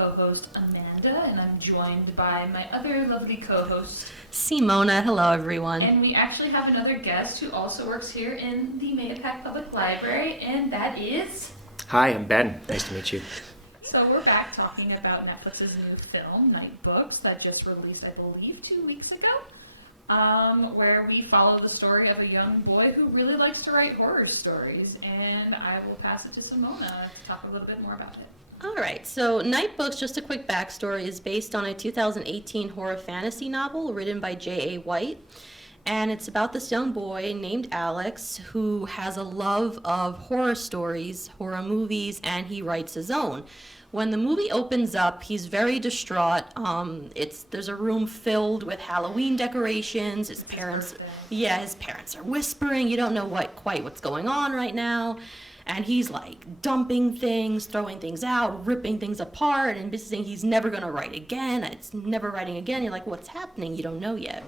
co-host Amanda, and I'm joined by my other lovely co-host Simona. Hello, everyone. And we actually have another guest who also works here in the Mahopac Public Library, and that is... Hi, I'm Ben. Nice to meet you. So we're back talking about Netflix's new film, Night Books, that just released, I believe, 2 weeks ago, where we follow the story of a young boy who really likes to write horror stories. And I will pass it to Simona to talk a little bit more about it. All right, so Night Books, just a quick backstory, is based on a 2018 horror fantasy novel written by J.A. White. And it's about this young boy named Alex who has a love of horror stories, horror movies, and he writes his own. When the movie opens up, he's very distraught. There's a room filled with Halloween decorations. His parents are whispering. You don't know quite what's going on right now. And he's like dumping things, throwing things out, ripping things apart, and saying he's never going to write again. It's never writing again. You're like, what's happening? You don't know yet.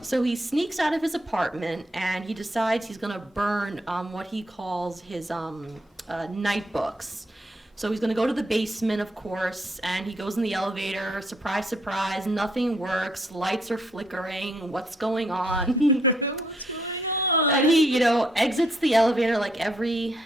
So he sneaks out of his apartment and he decides he's going to burn what he calls his night books. So he's going to go to the basement, of course, and he goes in the elevator. Surprise, surprise, nothing works. Lights are flickering. What's going on? And he, exits the elevator like every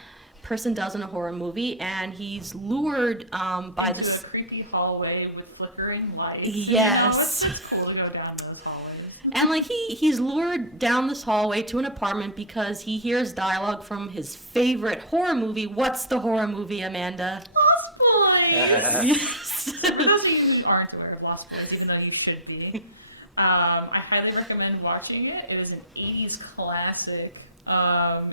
person does in a horror movie, and he's lured by this... a creepy hallway with flickering lights. Yes. It's cool to go down those hallways. And he's lured down this hallway to an apartment because he hears dialogue from his favorite horror movie. What's the horror movie, Amanda? Lost Boys! Yes. For those of you who aren't aware of Lost Boys, even though you should be, I highly recommend watching it. It is an 80s classic.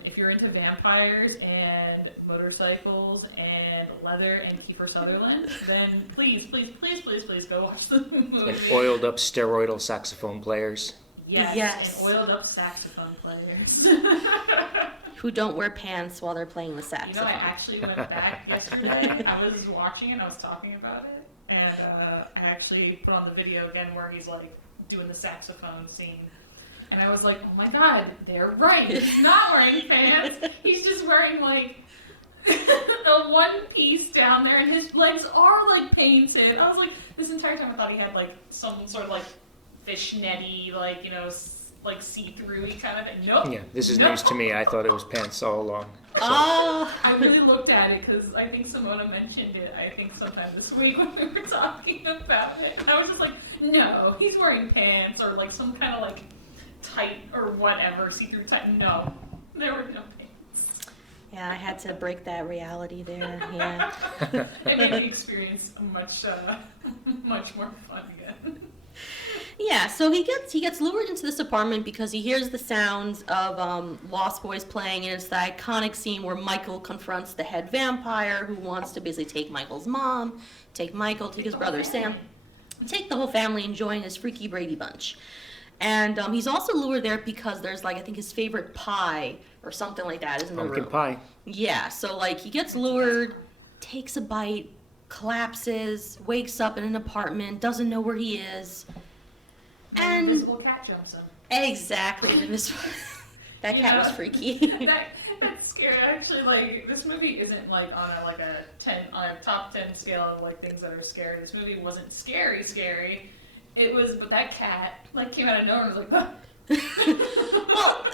If you're into vampires and motorcycles and leather and Kiefer Sutherland, then please go watch the movie. And oiled up steroidal saxophone players. Yes. And oiled up saxophone players. Who don't wear pants while they're playing the saxophone. I actually went back yesterday. I was watching it, I was talking about it, and I actually put on the video again where he's like doing the saxophone scene. And I was like, oh my god, they're right. He's not wearing pants. He's just wearing like a one piece down there and his legs are like painted. I was like, this entire time I thought he had like some sort of like fishnetty, like see-through-y kind of thing. Nope. Yeah, this is news to me. I thought it was pants all along. So. I really looked at it because I think Simona mentioned it, I think sometime this week when we were talking about it. And I was just like, no, he's wearing pants or like some kind of like tight or whatever, see-through tight. No, there were no pants. Yeah, I had to break that reality there. Yeah. It made the experience much more fun again. Yeah, so he gets lured into this apartment because he hears the sounds of Lost Boys playing, and it's the iconic scene where Michael confronts the head vampire who wants to basically take Michael's mom, take Michael, take his brother Sam, take the whole family and join his freaky Brady Bunch. And he's also lured there because there's I think his favorite pie or something like that is in the room. Pumpkin pie. Yeah, so he gets lured, takes a bite, collapses, wakes up in an apartment, doesn't know where he is. And invisible cat jumps him. Exactly. That cat was freaky. That's scary. Actually, this movie isn't on a top 10 scale of things that are scary. This movie wasn't scary. It was, but that cat came out of nowhere and was like, Well,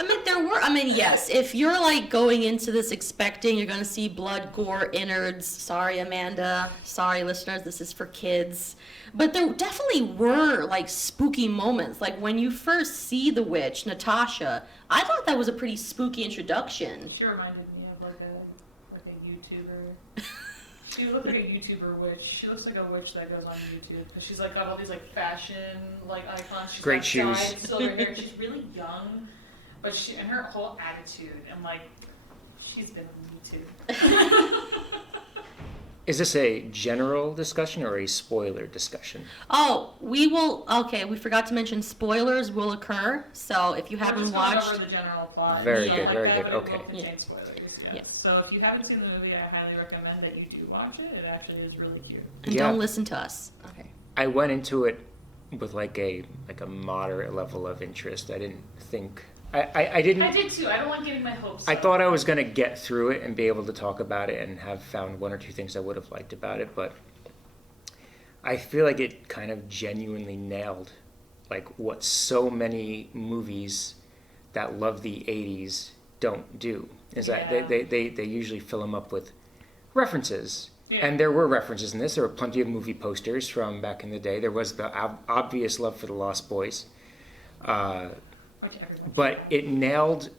yes, if you're going into this expecting you're going to see blood, gore, innards, sorry, Amanda, sorry, listeners, this is for kids. But there definitely were spooky moments. When you first see the witch, Natasha, I thought that was a pretty spooky introduction. She reminded me of a YouTuber. She looked like a YouTuber witch. She looks like a witch that goes on YouTube because she's got all these fashion icons. She's great got shoes. Dyed silver hair. She's really young, but and her whole attitude and she's been on YouTube. Is this a general discussion or a spoiler discussion? Oh, we forgot to mention spoilers will occur. So if you haven't watched, over the general plot. Very good. It Okay. will contain spoilers. Yes. So if you haven't seen the movie, I highly recommend that you do watch it. It actually is really cute. And don't listen to us. Okay. I went into it with a moderate level of interest. I didn't think I didn't. I did too. I don't like getting my hopes I up. thought I was going to get through it and be able to talk about it and have found one or two things I would have liked about it, but I feel like it kind of genuinely nailed like what so many movies that love the 80s don't do. Is that they usually fill them up with references. Yeah. And there were references in this. There were plenty of movie posters from back in the day. There was the obvious love for the Lost Boys. But it nailed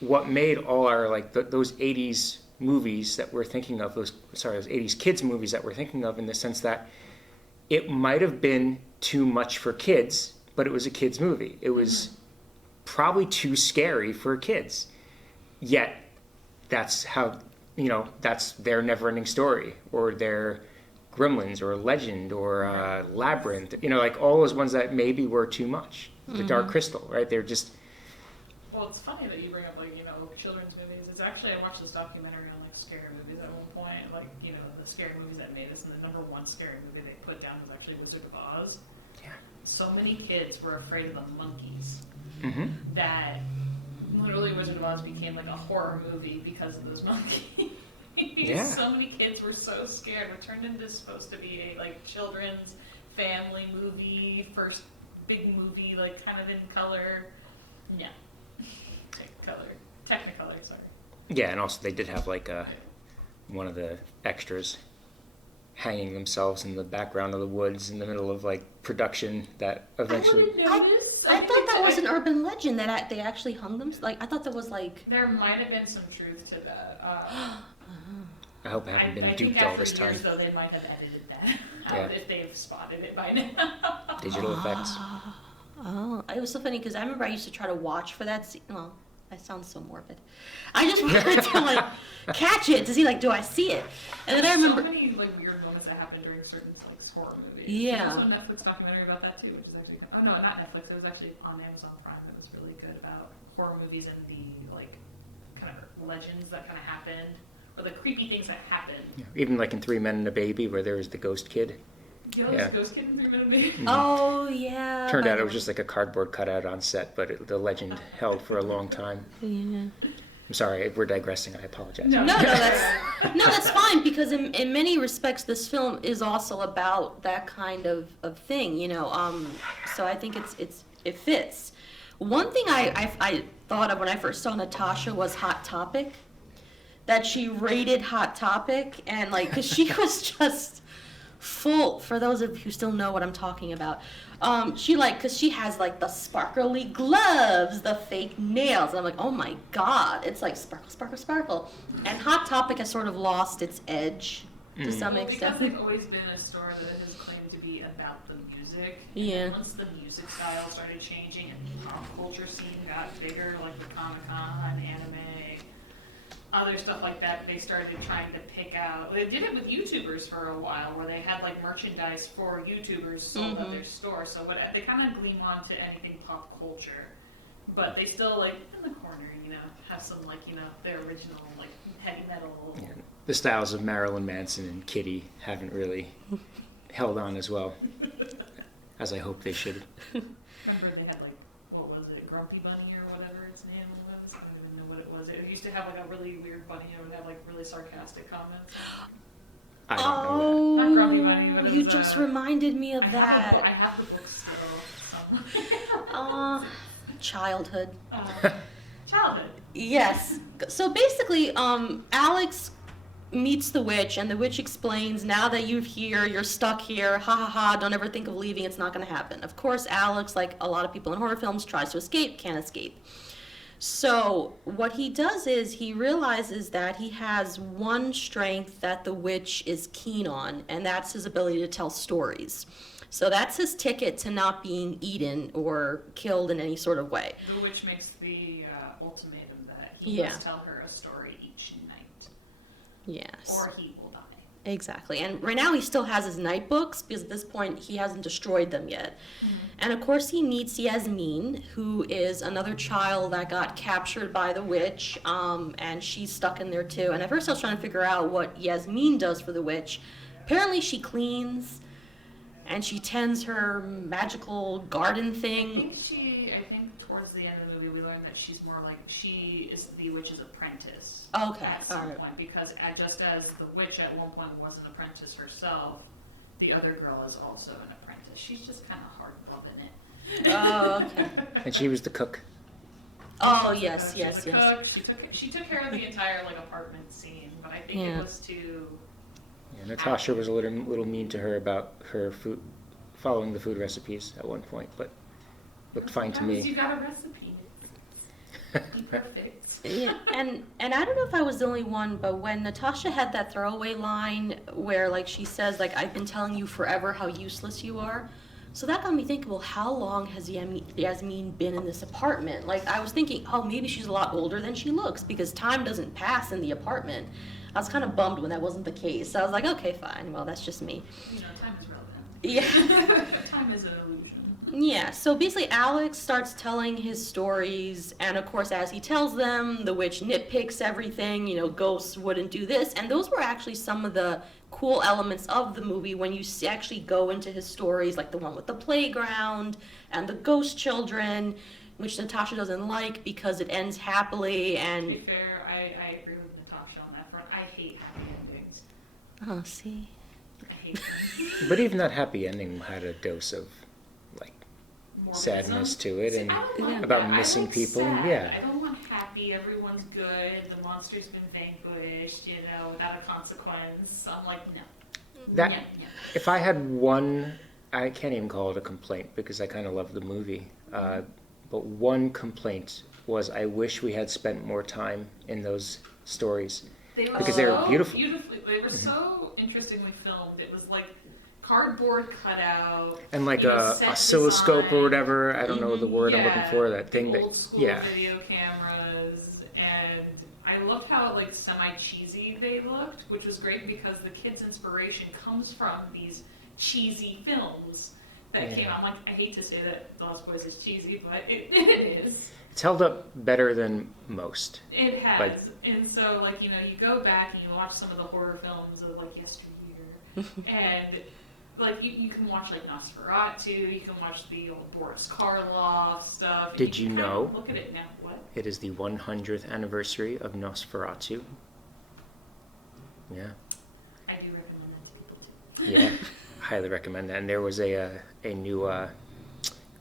what made all our, like, those 80s movies that we're thinking of, those 80s kids movies that we're thinking of, in the sense that it might have been too much for kids, but it was a kids movie. It was probably too scary for kids. Yet, that's how, that's their never-ending story, or their Gremlins, or Legend, or Labyrinth, like all those ones that maybe were too much. The Dark Crystal, right? They're just... Well, it's funny that you bring up, like, children's movies. It's actually, I watched this documentary on, like, scary movies at one point, like, the scary movies that made us, and the number one scary movie they put down was actually Wizard of Oz. Yeah. So many kids were afraid of the monkeys that literally Wizard of Oz became, like, a horror movie because of those monkeys. Yeah. So many kids were so scared. It turned into supposed to be a, like, children's family movie, first big movie, like, kind of in color. No. Technicolor, sorry. Yeah, and also they did have, like, one of the extras hanging themselves in the background of the woods in the middle of, like, production that eventually... I thought that was an urban legend that they actually hung them. Like, I thought that was, like... There might have been some truth to that. I hope I haven't been duped all this time. I think after years, though, they might have edited that out if they've spotted it by now. Digital effects. Oh, it was so funny because I remember I used to try to watch for that scene. Well, that sounds so morbid. I just wanted to, like, catch it to see, like, do I see it? And then I remember... so many, like, weird moments that happen during certain, like, horror movies. Yeah. There's also a Netflix documentary about that, too, which is actually... Oh, no, not Netflix. It was actually on Amazon Prime. It was really good about horror movies and the, like, kind of legends that kind of happened, or the creepy things that happened. Yeah. Even, like, in Three Men and a Baby, where there was the ghost kid. Yeah, Ghost Kid in 3 Men and a Baby. Oh, yeah. Turned out it was just like a cardboard cutout on set, but the legend held for a long time. Yeah. I'm sorry, we're digressing. I apologize. No, that's fine, because in many respects, this film is also about that kind of thing, so I think it fits. One thing I thought of when I first saw Natasha was Hot Topic, that she rated Hot Topic, and, like, because she was just... full, for those of you who still know what I'm talking about, because she has, like, the sparkly gloves, the fake nails, and I'm like, oh my god, it's like sparkle, sparkle, sparkle. And Hot Topic has sort of lost its edge to some extent. Because they've always been a store that has claimed to be about the music. Yeah. And once the music style started changing and the pop culture scene got bigger, like the Comic-Con, anime, other stuff like that, they started trying to pick out... They did it with YouTubers for a while, where they had, like, merchandise for YouTubers sold at their store. So they kind of gleam on to anything pop culture. But they still, like, in the corner, have some, like, their original, like, heavy metal... Yeah. The styles of Marilyn Manson and Kitty haven't really held on as well as I hope they should. Remember they had, like, what was it, Grumpy Bunny or whatever its name was? I don't even know what it was. It used to have, like, a really weird bunny and it would have, like, really sarcastic comments. I don't know that. Not Grumpy Bunny, but you just reminded me of that. I have the book still somewhere. Childhood. Childhood. Yes. So basically, Alex meets the witch, and the witch explains, now that you're here, you're stuck here, ha ha ha, don't ever think of leaving, it's not going to happen. Of course, Alex, like a lot of people in horror films, tries to escape, can't escape. So what he does is he realizes that he has one strength that the witch is keen on, and that's his ability to tell stories. So that's his ticket to not being eaten or killed in any sort of way. The witch makes the ultimatum that he must tell her a story each night. Yes. Or he will die. Exactly. And right now he still has his night books, because at this point he hasn't destroyed them yet. Mm-hmm. And of course he meets Yasmin, who is another child that got captured by the witch, and she's stuck in there too. And at first I was trying to figure out what Yasmin does for the witch. Apparently she cleans, and she tends her magical garden thing. I think towards the end of the movie we learn that she's more like, she is the witch's apprentice. Okay. At some point, because just as the witch at one point was an apprentice herself, the other girl is also an apprentice. She's just kind of hard bumping it. Oh, okay. And she was the cook. Oh, She's yes, the yes, yes. cook. She took care of the entire like apartment scene, but I think Yeah. it was to. Yeah, Natasha was a little mean to her about her food, following the food recipes at one point, but looked fine to Sometimes me. you got a recipe. Be perfect. Yeah, and I don't know if I was the only one, but when Natasha had that throwaway line where like she says like I've been telling you forever how useless you are, so that got me thinking, well, how long has Yasmin been in this apartment? Like I was thinking, oh, maybe she's a lot older than she looks because time doesn't pass in the apartment. I was kind of bummed when that wasn't the case. So I was like, okay, fine. Well, that's just me. You know, time is relevant. Yeah. Time is an illusion. Yeah, so basically Alex starts telling his stories, and of course as he tells them, the witch nitpicks everything, you know, ghosts wouldn't do this, and those were actually some of the cool elements of the movie when you actually go into his stories, like the one with the playground, and the ghost children, which Natasha doesn't like because it ends happily, To and... be fair, I agree with Natasha on that front. I hate happy endings. Oh, see? I hate them. But even that happy ending had a dose of like Morbidism. sadness to it, See, and I don't like about that. I missing like people. sad. Yeah, I don't want happy, everyone's good, the monster's been vanquished, you know, without a consequence. I'm like, no. that No, no. if I had one, I can't even call it a complaint because I kind of love the movie. But one complaint was I wish we had spent more time in those stories. They were Because so they were beautiful. They were so interestingly filmed. It was like cardboard cutout. And like you know, a set oscilloscope design. or whatever, I don't know the word I'm looking Yeah, for, that thing old that, school yeah. video cameras, and I loved how like semi-cheesy they looked, which was great because the kids' inspiration comes from these cheesy films that Yeah. came out. I'm like, I hate to say that The Lost Boys is cheesy, but it is. It's held up better than most. It has. Like- And so, like, you know, you go back and you watch some of the horror films of, like, yesteryear, and, like, you can watch, like, Nosferatu, you can watch the old Boris Karloff stuff. and Did you can kind of know? Look at it now. What? It is the 100th anniversary of Nosferatu. Yeah, I do recommend that to people, too. yeah, highly recommend that. And there was a new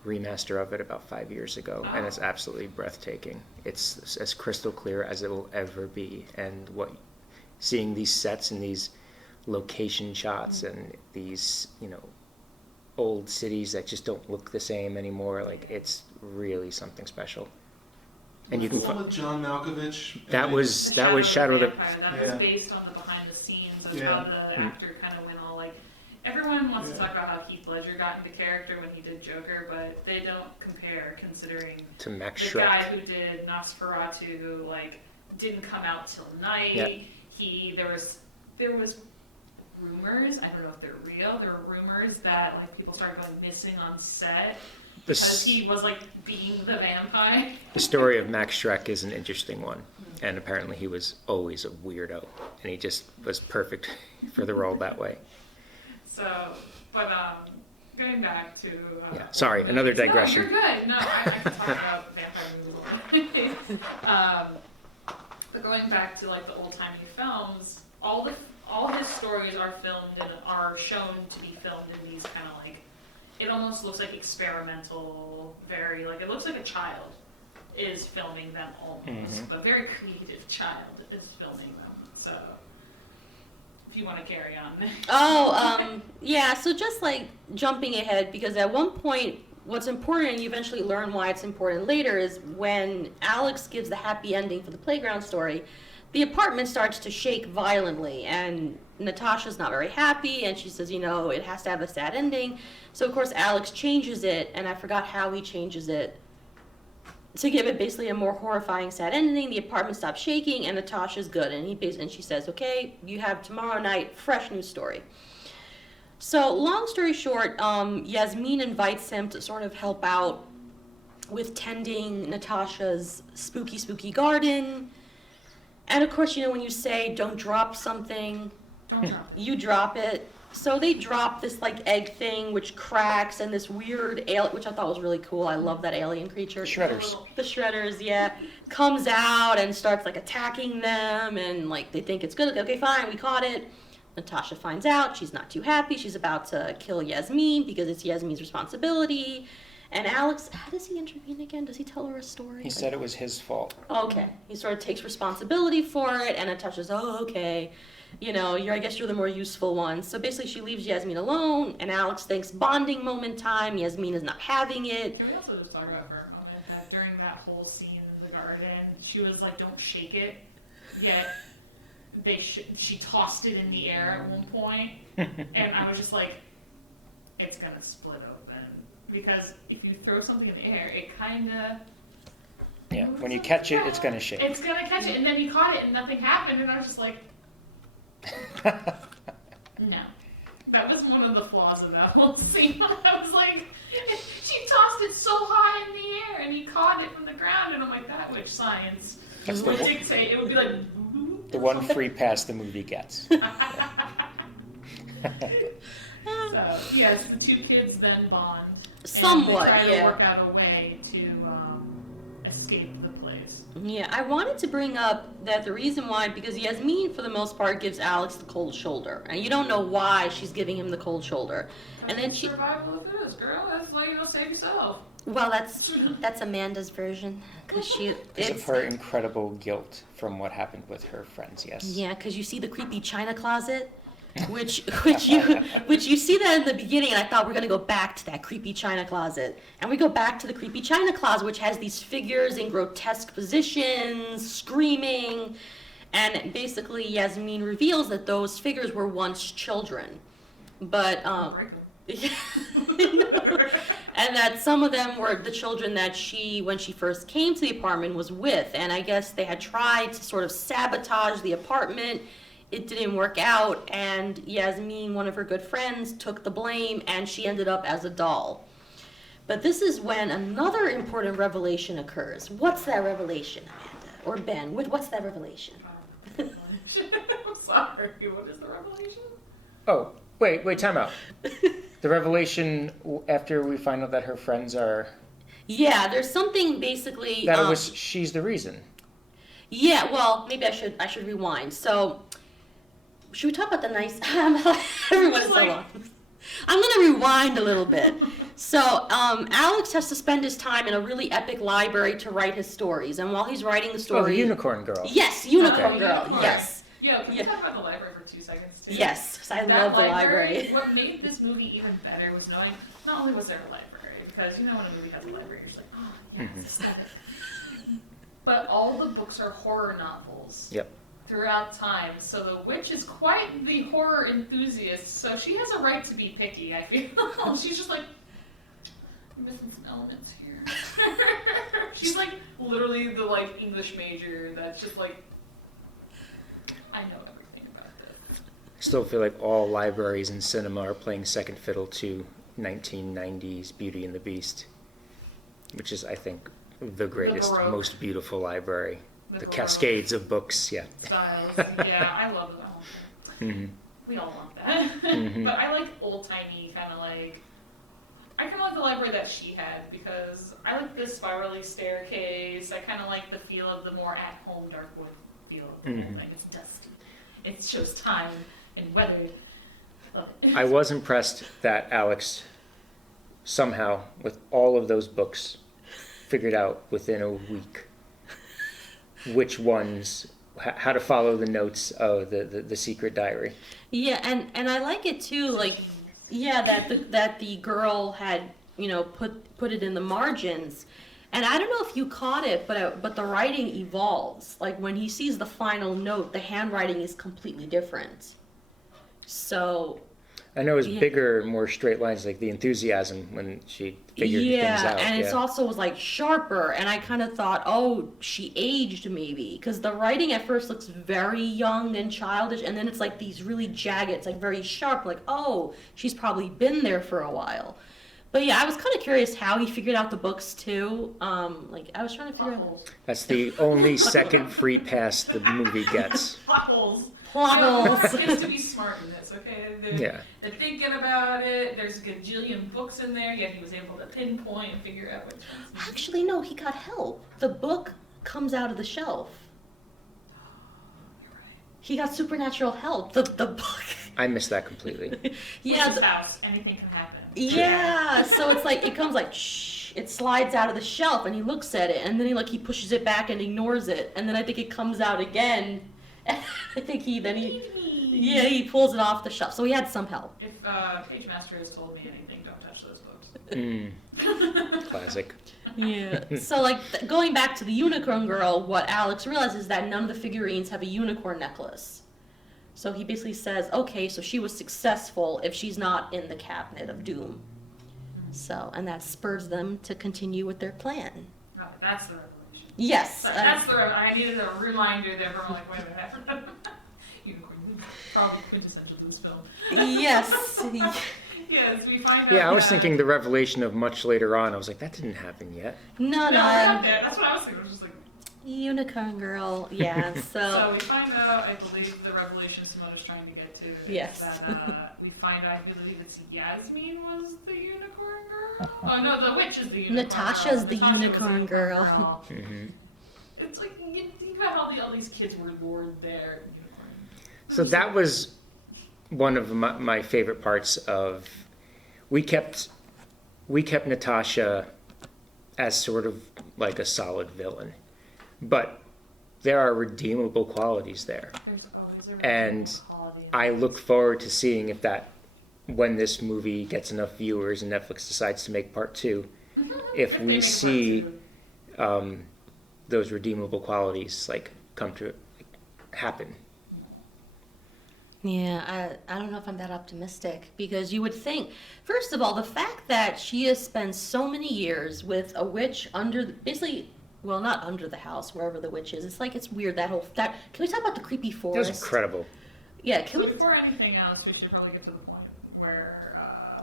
remaster of it about 5 years ago, and it's absolutely breathtaking. It's as crystal clear as it will ever be, and seeing these sets and these location shots and these, you know, old cities that just don't look the same anymore, like it's really something special. And you can What's the one with John Malkovich. that and- was The Shadow of the Vampire. That Yeah. was based on the behind the scenes of Yeah. how the actor kind of went all, like, everyone wants to Yeah. talk about how Heath Ledger got into character when he did Joker, but they don't compare considering to Max the guy Schreck. who did Nosferatu, like, didn't come out till night. Yeah. There was rumors, I don't know if they're real, there were rumors that, like, people started going missing on set because This, he was, like, being the vampire. the story of Max Schreck is an interesting one, and apparently he was always a weirdo, and he just was perfect for the role that way. So, but going back to Yeah, sorry, another digression. No, you're good. No, I can talk about vampire movies. But going back to like the old timey films, all his stories are filmed and are shown to be filmed in these kind of like, it almost looks like experimental, very like it looks like a child is filming them almost, but very creative child is filming them. So. If you want to carry on. Yeah, so just like jumping ahead, because at one point, what's important, and you eventually learn why it's important later, is when Alex gives the happy ending for the playground story, the apartment starts to shake violently, and Natasha's not very happy, and she says, you know, it has to have a sad ending. So, of course, Alex changes it, and I forgot how he changes it, to give it basically a more horrifying, sad ending. The apartment stops shaking, and Natasha's good. And she says, okay, you have tomorrow night, fresh new story. So, long story short, Yasmin invites him to sort of help out with tending Natasha's spooky, spooky garden. And of course, you know, when you say don't drop something, Don't drop it. you drop it. So they drop this like egg thing which cracks, and this weird alien, which I thought was really cool. I love that alien creature. Shredders. The Shredders, yeah, comes out and starts like attacking them, and like they think it's good. Okay, fine, we caught it. Natasha finds out. She's not too happy. She's about to kill Yasmin because it's Yasmin's responsibility. And Alex, how does he intervene again? Does he tell her a story? He said it was his fault. Okay. He sort of takes responsibility for it, and Natasha's, oh, okay. You know, I guess you're the more useful one. So basically she leaves Yasmin alone, and Alex thinks bonding moment time. Yasmin is not having it. Can we also just talk about for a moment that during that whole scene in the garden, she was like, don't shake it, yet she tossed it in the air at one point, and I was just like, it's gonna split open. Because if you throw something in the air, it kind of... Yeah, when you catch it, it's going to shake. It's going to catch it, and then he caught it, and nothing happened, and I was just like... No. That was one of the flaws of that whole scene. I was like, she tossed it so high in the air, and he caught it from the ground, and I'm like, that which science would dictate. It would be like... The one free pass the movie gets. So, yes, the two kids then bond. Somewhat, and they try yeah. to work out a way to escape the place. Yeah, I wanted to bring up that the reason why, because Yasmin, for the most part, gives Alex the cold shoulder. And you don't know why she's giving him the cold shoulder. And then she... Survival of the fittest, girl. That's like, save yourself. Well, that's Amanda's version. Because Because of her incredible guilt from what happened with her friends, yes. Yeah, because you see the creepy china closet, which you see that in the beginning, and I thought we're gonna go back to that creepy china closet, and we go back to the creepy china closet, which has these figures in grotesque positions, screaming, and basically Yasmin reveals that those figures were once children, but and that some of them were the children that she, when she first came to the apartment, was with, and I guess they had tried to sort of sabotage the apartment. It didn't work out, and Yasmin, one of her good friends, took the blame, and she ended up as a doll. But this is when another important revelation occurs. What's that revelation, Amanda? Or Ben? What's that revelation? I'm sorry. What is the revelation? Oh, wait, time out. The revelation after we find out that her friends are... Yeah, there's something basically... That it was she's the reason. Yeah, well, maybe I should rewind. So... Should we talk about the nice... Everyone's so long. I'm going to rewind a little bit. So, Alex has to spend his time in a really epic library to write his stories. And while he's writing the story... Oh, the Unicorn Girl. Yes, Unicorn Girl, Unicorn. yes. Yeah, can we talk about the library for 2 seconds, too? Yes, 'cause I That love the library. What made this movie even better was knowing, not only was there a library, because you know when a movie has a library, you're just like, oh, yeah, it's aesthetic. But all the books are horror novels. Yep. Throughout time, so the witch is quite the horror enthusiast, so she has a right to be picky, I feel. She's just like, I'm missing some elements here. She's like literally the like English major that's just like, I know everything about this. I still feel like all libraries and cinema are playing second fiddle to 1990s Beauty and the Beast, which is, I think, the greatest, most beautiful library. The cascades of books, yeah. Styles, yeah, I love that whole thing. Mm-hmm. We all want that. Mm-hmm. But I like old-timey kind of like, I kind of like the library that she had because I like the spirally staircase. I kind of like the feel of the more at-home Darkwood feel of the whole thing. It's dusty. It shows time and weather. Love it. I was impressed that Alex somehow, with all of those books, figured out within a week which ones, how to follow the notes of the secret diary. Yeah, and I like it too, like, yeah, that the girl had, you know, put it in the margins. And I don't know if you caught it, but the writing evolves. Like when he sees the final note, the handwriting is completely different. So I know it was bigger, more straight lines, like the enthusiasm when she figured things out. And it also was like sharper, and I kind of thought, oh, she aged maybe, because the writing at first looks very young and childish, and then it's like these really jagged, it's like very sharp, like, oh, she's probably been there for a while. But yeah, I was kind of curious how he figured out the books too. Like I was trying to figure out. That's the only second free pass the movie gets. Potholes. Plot Kids to be smart in this, okay? They're thinking about it. There's a gajillion books in there, yet he was able to pinpoint and figure out which ones. Actually, no, he got help. The book comes out of the shelf. He got supernatural help. The book. I missed that completely. Yeah. Witch's house. Anything can happen. Yeah. So it's like it comes like shh. It slides out of the shelf, and he looks at it, and then he pushes it back and ignores it, and then I think it comes out again. And I think he pulls it off the shelf. So he had some help. If Page Master has told me anything, don't touch those books. Classic. Yeah. So going back to the unicorn girl, what Alex realizes is that none of the figurines have a unicorn necklace. So he basically says, okay, so she was successful if she's not in the cabinet of doom. So, and that spurs them to continue with their plan. Right, that's the revelation. Yes. That's I needed a reminder there for like, wait a minute. Unicorn, probably quintessential to this film. Yes. Yes, we find out. Yeah, I was thinking the revelation of much later on. I was like, that didn't happen yet. No. That's what I was thinking. I was just like, unicorn girl. Yeah. So we find out, I believe, the revelation Simona's trying to get to is Yes. that we find out, I believe it's Yasmin was the unicorn girl. Oh no, the witch is the unicorn Natasha's girl. the Natasha was unicorn girl. Mm-hmm. It's like you got all these kids were lured there. Unicorn. So that was one of my favorite parts of. We kept Natasha as sort of like a solid villain, but there are redeemable qualities there, and I look forward to seeing if that, when this movie gets enough viewers and Netflix decides to make part 2, if we see those redeemable qualities come to happen. Yeah, I don't know if I'm that optimistic, because you would think, first of all, the fact that she has spent so many years with a witch well, not under the house, wherever the witch is. It's weird, that can we talk about the creepy forest? That was incredible. Yeah, before anything else, we should probably get to the point where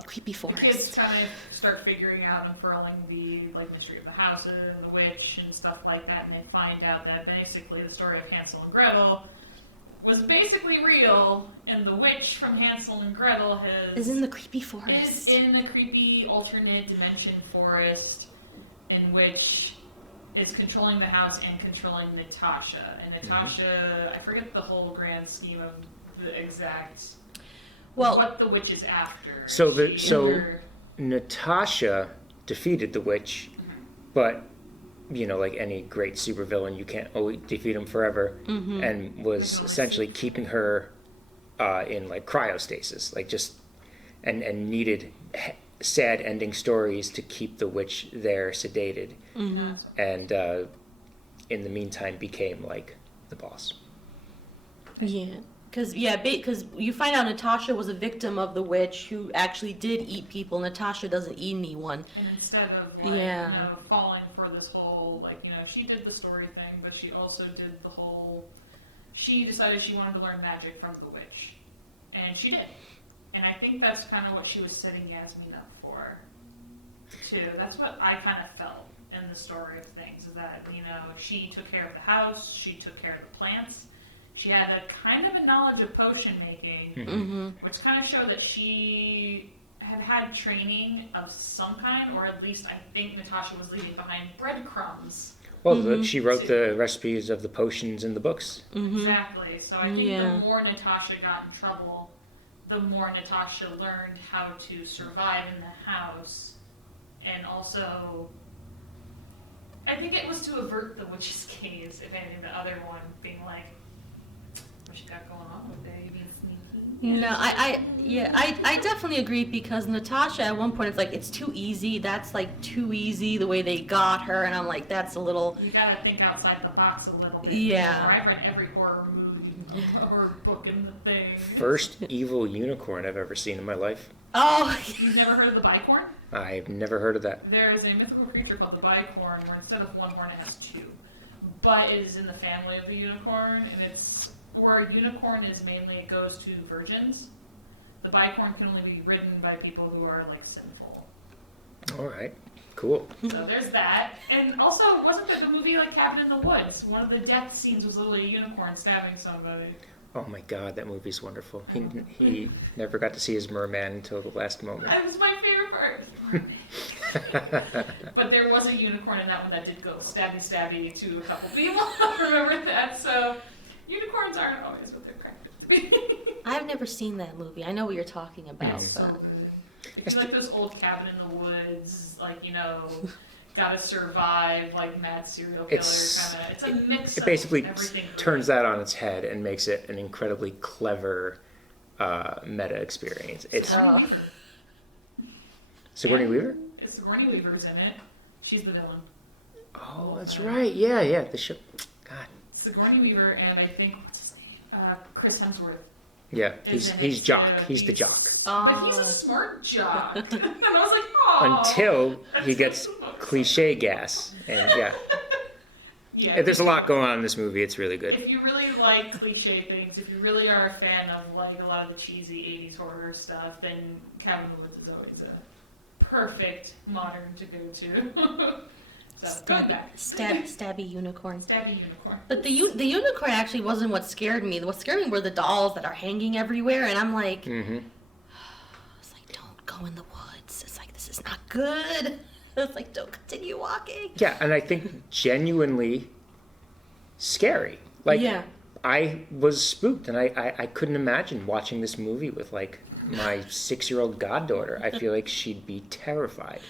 creepy forest. The kids kind of start figuring out, unfurling the mystery of the houses and the witch and stuff like that, and they find out that basically the story of Hansel and Gretel was basically real, and the witch from Hansel and Gretel is in the creepy forest. Is in the creepy alternate dimension forest, in which is controlling the house and controlling Natasha. And Natasha, I forget the whole grand scheme of the exact what the witch is after. So Natasha defeated the witch, but like any great supervillain, you can't always defeat him forever, and was essentially keeping her in cryostasis, and needed sad ending stories to keep the witch there sedated, and in the meantime became the boss. Yeah. Because you find out Natasha was a victim of the witch who actually did eat people. Natasha doesn't eat anyone. And instead of falling for this whole she did the story thing, but she also did the whole. She decided she wanted to learn magic from the witch, and she did. And I think that's kind of what she was setting Yasmin up for, too. That's what I kind of felt in the story of things. Is that she took care of the house, she took care of the plants. She had a kind of a knowledge of potion making, which kind of showed that she had training of some kind, or at least I think Natasha was leaving behind breadcrumbs. Well, she wrote the recipes of the potions in the books. Exactly. So I think the more Natasha got in trouble, the more Natasha learned how to survive in the house, and also I think it was to avert the witch's gaze, if anything. The other one being like, what you got going on with it? You being sneaky? No, I definitely agree, because Natasha at one point it's too easy. That's too easy the way they got her, and I'm like, that's a little. You gotta think outside the box a little bit. Yeah. I've read every horror movie, horror book in the thing. First evil unicorn I've ever seen in my life. Oh. You've never heard of the bicorn? I've never heard of that. There is a mythical creature called the bicorn, where instead of one horn it has 2. But it is in the family of the unicorn, and it's where a unicorn is mainly, it goes to virgins. The bicorn can only be ridden by people who are sinful. All right, cool. So there's that. And also, wasn't there the movie Cabin in the Woods? One of the death scenes was literally a unicorn stabbing somebody. Oh my God, that movie's wonderful. He never got to see his merman until the last moment. That was my favorite part. But there was a unicorn in that one that did go stabby to a couple people. I remember that. So unicorns aren't always what they're movie. I've never seen that movie. I know what you're talking about, It's so but good. It's like this old cabin in the woods, like, gotta survive, like mad serial killer kind of. It's a mix It basically of everything. turns that on its head and makes it an incredibly clever meta experience. It's Sigourney Weaver? Sigourney Weaver's in it. She's the villain. Oh, that's right. Yeah. The show. God. Sigourney Weaver and I think Chris Hemsworth. Yeah, he's jock. He's the jock. But he's a smart jock. And I was like, oh. Until he gets cliche gas. And yeah, there's a lot going on in this movie. It's really good. If you really like cliche things, if you really are a fan of like a lot of the cheesy 80s horror stuff, then Cabin in the Woods is always a perfect modern to go to. So, stabby unicorn. Stabby unicorn. But the unicorn actually wasn't what scared me. What scared me were the dolls that are hanging everywhere, and I'm like, it's like, don't go in the woods. It's like, this is not good. It's like, don't continue walking. Yeah, and I think genuinely scary. Like, yeah. I was spooked, and I couldn't imagine watching this movie with like my 6-year-old goddaughter. I feel like she'd be terrified.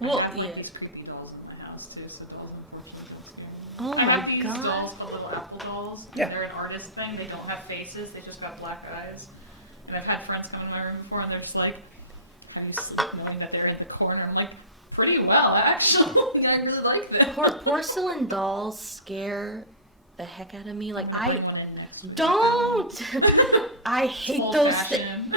Well, I have like these creepy dolls in my house too, so dolls unfortunately don't scare me. Oh I have my these God. dolls called little apple dolls. Yeah. They're an artist thing. They don't have faces. They just got black eyes. And I've had friends come in my room before, and they're just like, "How do you sleep knowing that they're in the corner?" I'm like, "Pretty well, actually. I really like them." Porcelain dolls scare the heck out of me. Like, I'm gonna bring one in next week. don't. I hate those things.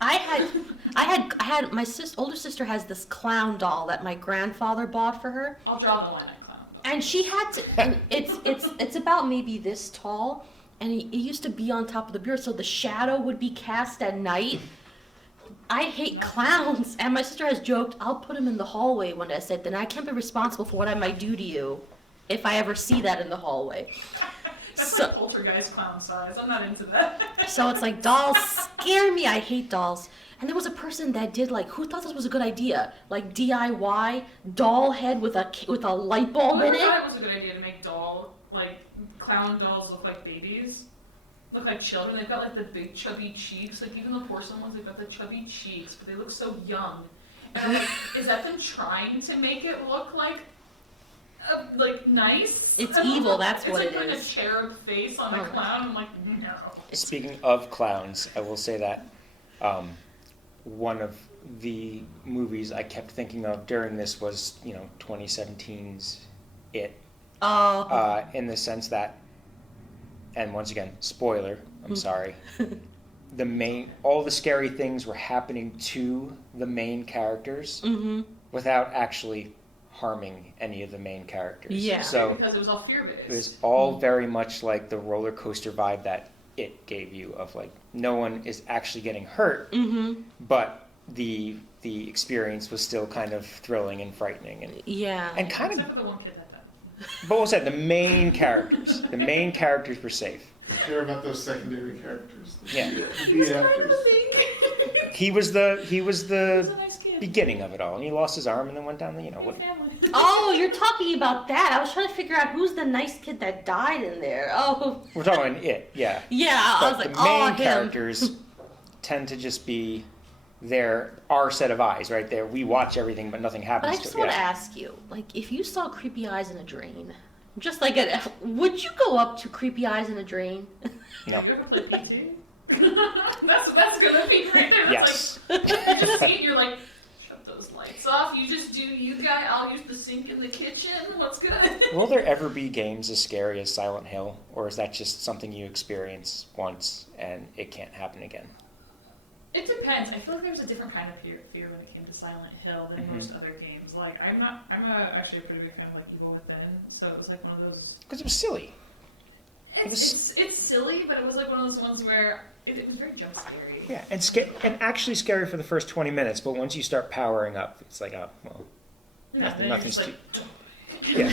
I had my older sister has this clown doll that my grandfather bought for her. I'll draw the line on clown doll. And she had to, and it's about maybe this tall, and it used to be on top of the bureau, so the shadow would be cast at night. I hate clowns, and my sister has joked, I'll put him in the hallway one day. I said, then I can't be responsible for what I might do to you if I ever see that in the hallway. That's like poltergeist clown size. I'm not into that. So it's like, dolls scare me. I hate dolls. And there was a person that did who thought this was a good idea? Like DIY doll head with a light bulb in it. I thought it was a good idea to make clown dolls look like babies. Look like children. They've got like the big chubby cheeks. Like even the porcelain ones, they've got the chubby cheeks, but they look so young. And I'm like, is that them trying to make it look like nice? It's evil, that's what it It's like putting a is. cherub face on a clown. I'm like, no. Speaking of clowns, I will say that one of the movies I kept thinking of during this was, 2017's It. Oh. In the sense that, and once again, spoiler, I'm sorry, all the scary things were happening to the main characters without actually harming any of the main characters. Yeah. So Because it was all fear-based. it was all very much like the roller coaster vibe that It gave you of like no one is actually getting hurt, but the experience was still kind of thrilling and frightening and kind Except of. for the one kid that died. But we'll say the main characters were safe. I care about those secondary characters. Yeah. The actors. He was the He's a nice kid. beginning of it all, and he lost his arm and then went down the what. Family. Oh, you're talking about that. I was trying to figure out who's the nice kid that died in there. Oh. We're talking It, yeah. Yeah, I But was like, the main him. characters tend to just be our set of eyes right there. We watch everything, but nothing But happens I to just it. want to ask you, if you saw creepy eyes in a drain, would you go up to creepy eyes in a drain? No. Have you ever played PT? that's gonna be right there. That's Yes. like, you just see it, you're like, shut those lights off. You just do you guy. I'll use the sink in the kitchen. What's good? Will there ever be games as scary as Silent Hill, or is that just something you experience once and it can't happen again? It depends. I feel like there's a different kind of fear when it came to Silent Hill than most other games. Like I'm actually a pretty big fan of like Evil Within, so it was like one of those. Because it was silly. It's silly, but it was like one of those ones where it was very jump scary. Yeah, and actually scary for the first 20 minutes, but once you start powering up, it's like, oh, well, nothing's like, yeah.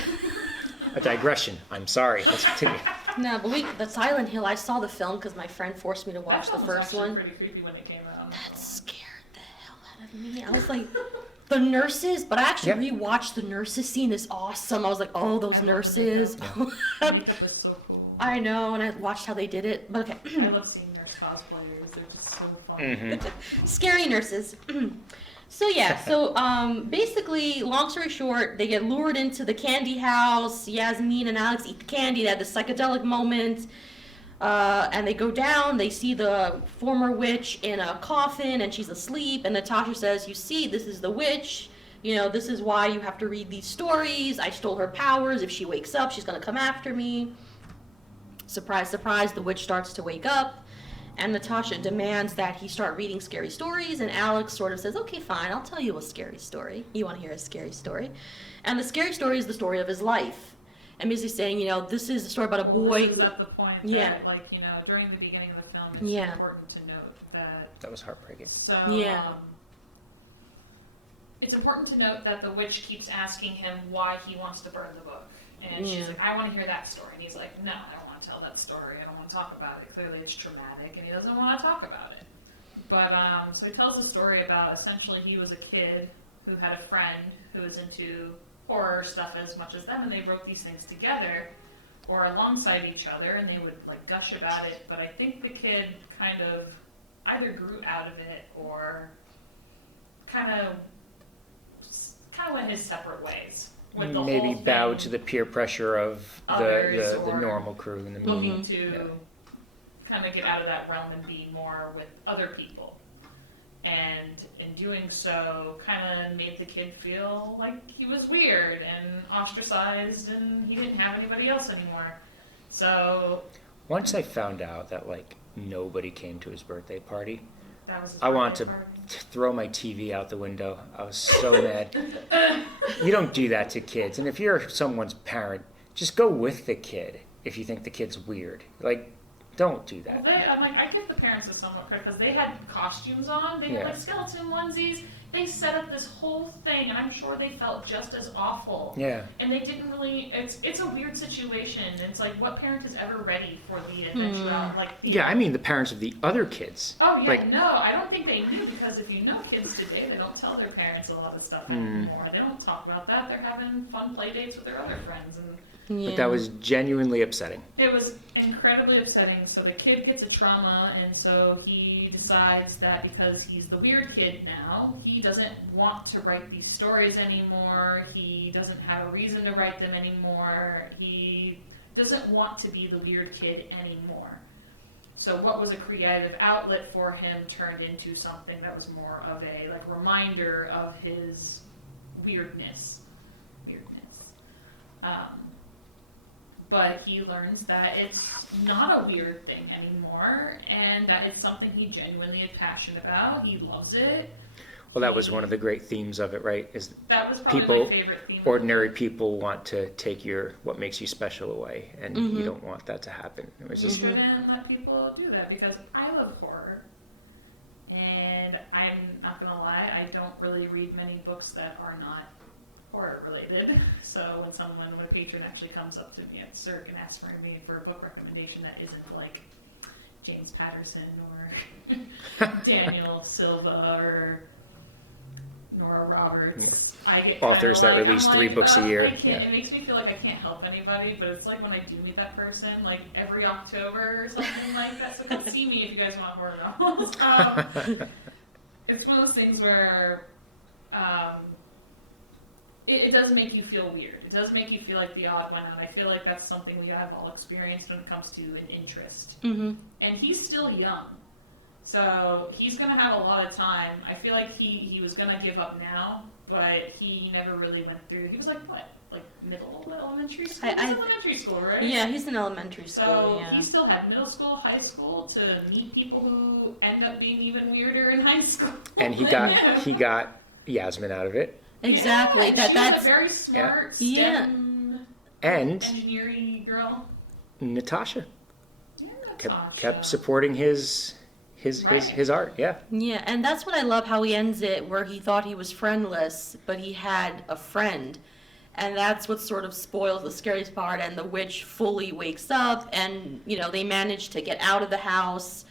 A digression. I'm sorry. Let's continue. No, but the Silent Hill, I saw the film because my friend forced me to watch the that first was one. pretty creepy when it came out. That scared the hell out of me. I was like, the nurses, but I actually rewatched the nurses scene is awesome. I was like, oh, those nurses. Makeup was so cool. I know, and I watched how they did it. But okay. I love seeing nurse cosplayers. They're just so fun. Mm-hmm. Scary nurses. So basically, long story short, they get lured into the candy house. Yasmin and Alex eat the candy. They have the psychedelic moment. And they go down, they see the former witch in a coffin, and she's asleep, and Natasha says, you see, this is the witch, this is why you have to read these stories, I stole her powers, if she wakes up, she's gonna come after me. Surprise, surprise, the witch starts to wake up, and Natasha demands that he start reading scary stories, and Alex sort of says, okay, fine, I'll tell you a scary story. You wanna hear a scary story? And the scary story is the story of his life. And basically saying, this is a story about a boy. This is at the point Yeah. that, during the beginning of the film, it's Yeah. important to note that. That was heartbreaking. So, Yeah. It's important to note that the witch keeps asking him why he wants to burn the book. And Yeah. she's like, I want to hear that story. And he's like, no, I don't want to tell that story. I don't want to talk about it. Clearly it's traumatic, and he doesn't want to talk about it. But, so he tells a story about essentially he was a kid who had a friend who was into horror stuff as much as them, and they wrote these things together or alongside each other, and they would gush about it. But I think the kid kind of either grew out of it or kind of went his separate ways with the Maybe whole bowed thing, to the peer pressure of Others the or normal crew in the movie. looking to kind of get out of that realm and be more with other people. And in doing so, kind of made the kid feel like he was weird and ostracized, and he didn't have anybody else anymore. So Once I found out that nobody came to his birthday party, that was his I wanted to birthday party. throw my TV out the window. I was so mad. You don't do that to kids. And if you're someone's parent, just go with the kid if you think the kid's weird. Don't do that. Well, I give the parents a somewhat credit because they had costumes on. They had skeleton onesies. They set up this whole thing, and I'm sure they felt just as awful. Yeah. And they didn't really. It's a weird situation. It's what parent is ever ready for the adventure? Yeah, I mean the parents of the other kids. Oh yeah, no, I don't think they knew, because if you know kids today, they don't tell their parents a lot of stuff anymore. They don't talk about that. They're having fun play dates with their other friends, and But that was genuinely upsetting. it was incredibly upsetting. So the kid gets a trauma, and so he decides that because he's the weird kid now, he doesn't want to write these stories anymore. He doesn't have a reason to write them anymore. He doesn't want to be the weird kid anymore. So what was a creative outlet for him turned into something that was more of a reminder of his weirdness. But he learns that it's not a weird thing anymore, and that it's something he genuinely is passionate about. He loves it. Well, that was one of the great themes of it, right? Is That was probably people, my favorite theme. ordinary people want to take what makes you special away, and you don't want that to happen. It was You just shouldn't let people do that, because I love horror. And I'm not gonna lie, I don't really read many books that are not horror related. So when a patron actually comes up to me at Cirque and asks for a book recommendation that isn't James Patterson or Daniel Silva or Nora Roberts, I get Authors that release 3 books a year. I can't, It makes me feel like I can't help anybody, but it's when I do meet that person, every October or something like that. So come see me if you guys want horror novels. It's one of those things where it does make you feel weird. It does make you feel like the odd one out. I feel like that's something we have all experienced when it comes to an interest. Mm-hmm. And he's still young. So he's going to have a lot of time. I feel like he was going to give up now, but he never really went through. He was middle elementary school? He's elementary school, right? Yeah, he's in elementary school. So he still had middle school, high school to meet people who end up being even weirder in high school. and he got Yasmin out of it. Exactly. Yeah, That's was a very smart STEM And engineering girl. Natasha Yeah, kept supporting his art. Yeah. Yeah, and that's what I love how he ends it, where he thought he was friendless, but he had a friend. And that's what sort of spoils the scariest part, and the witch fully wakes up, and, they manage to get out of the house,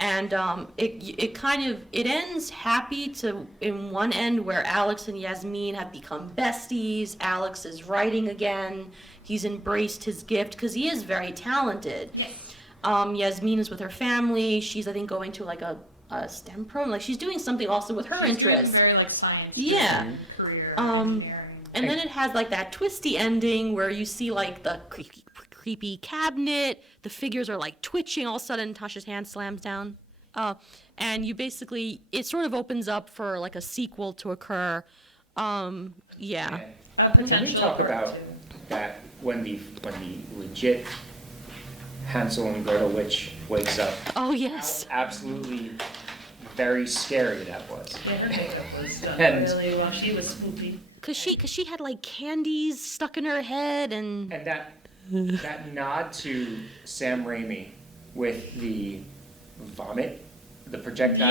And it ends happy in one end where Alex and Yasmin have become besties. Alex is writing again. He's embraced his gift because he is very talented. Yes. Yasmin is with her family. She's, I think, going to like a STEM program. Like she's doing something also with her interests. She's doing very like science. Yeah. Career. And then it has like that twisty ending where you see like the creepy cabinet. The figures are like twitching. All of a sudden, Tasha's hand slams down. And you basically, it sort of opens up for like a sequel to occur. Yeah. Can we talk about that when the legit Hansel and Gretel witch wakes up? Oh, yes. How absolutely very scary that was. Yeah, her makeup was done And- really well. She was spooky. Cause she had like candies stuck in her head and that nod to Sam Raimi with the vomit, the projectile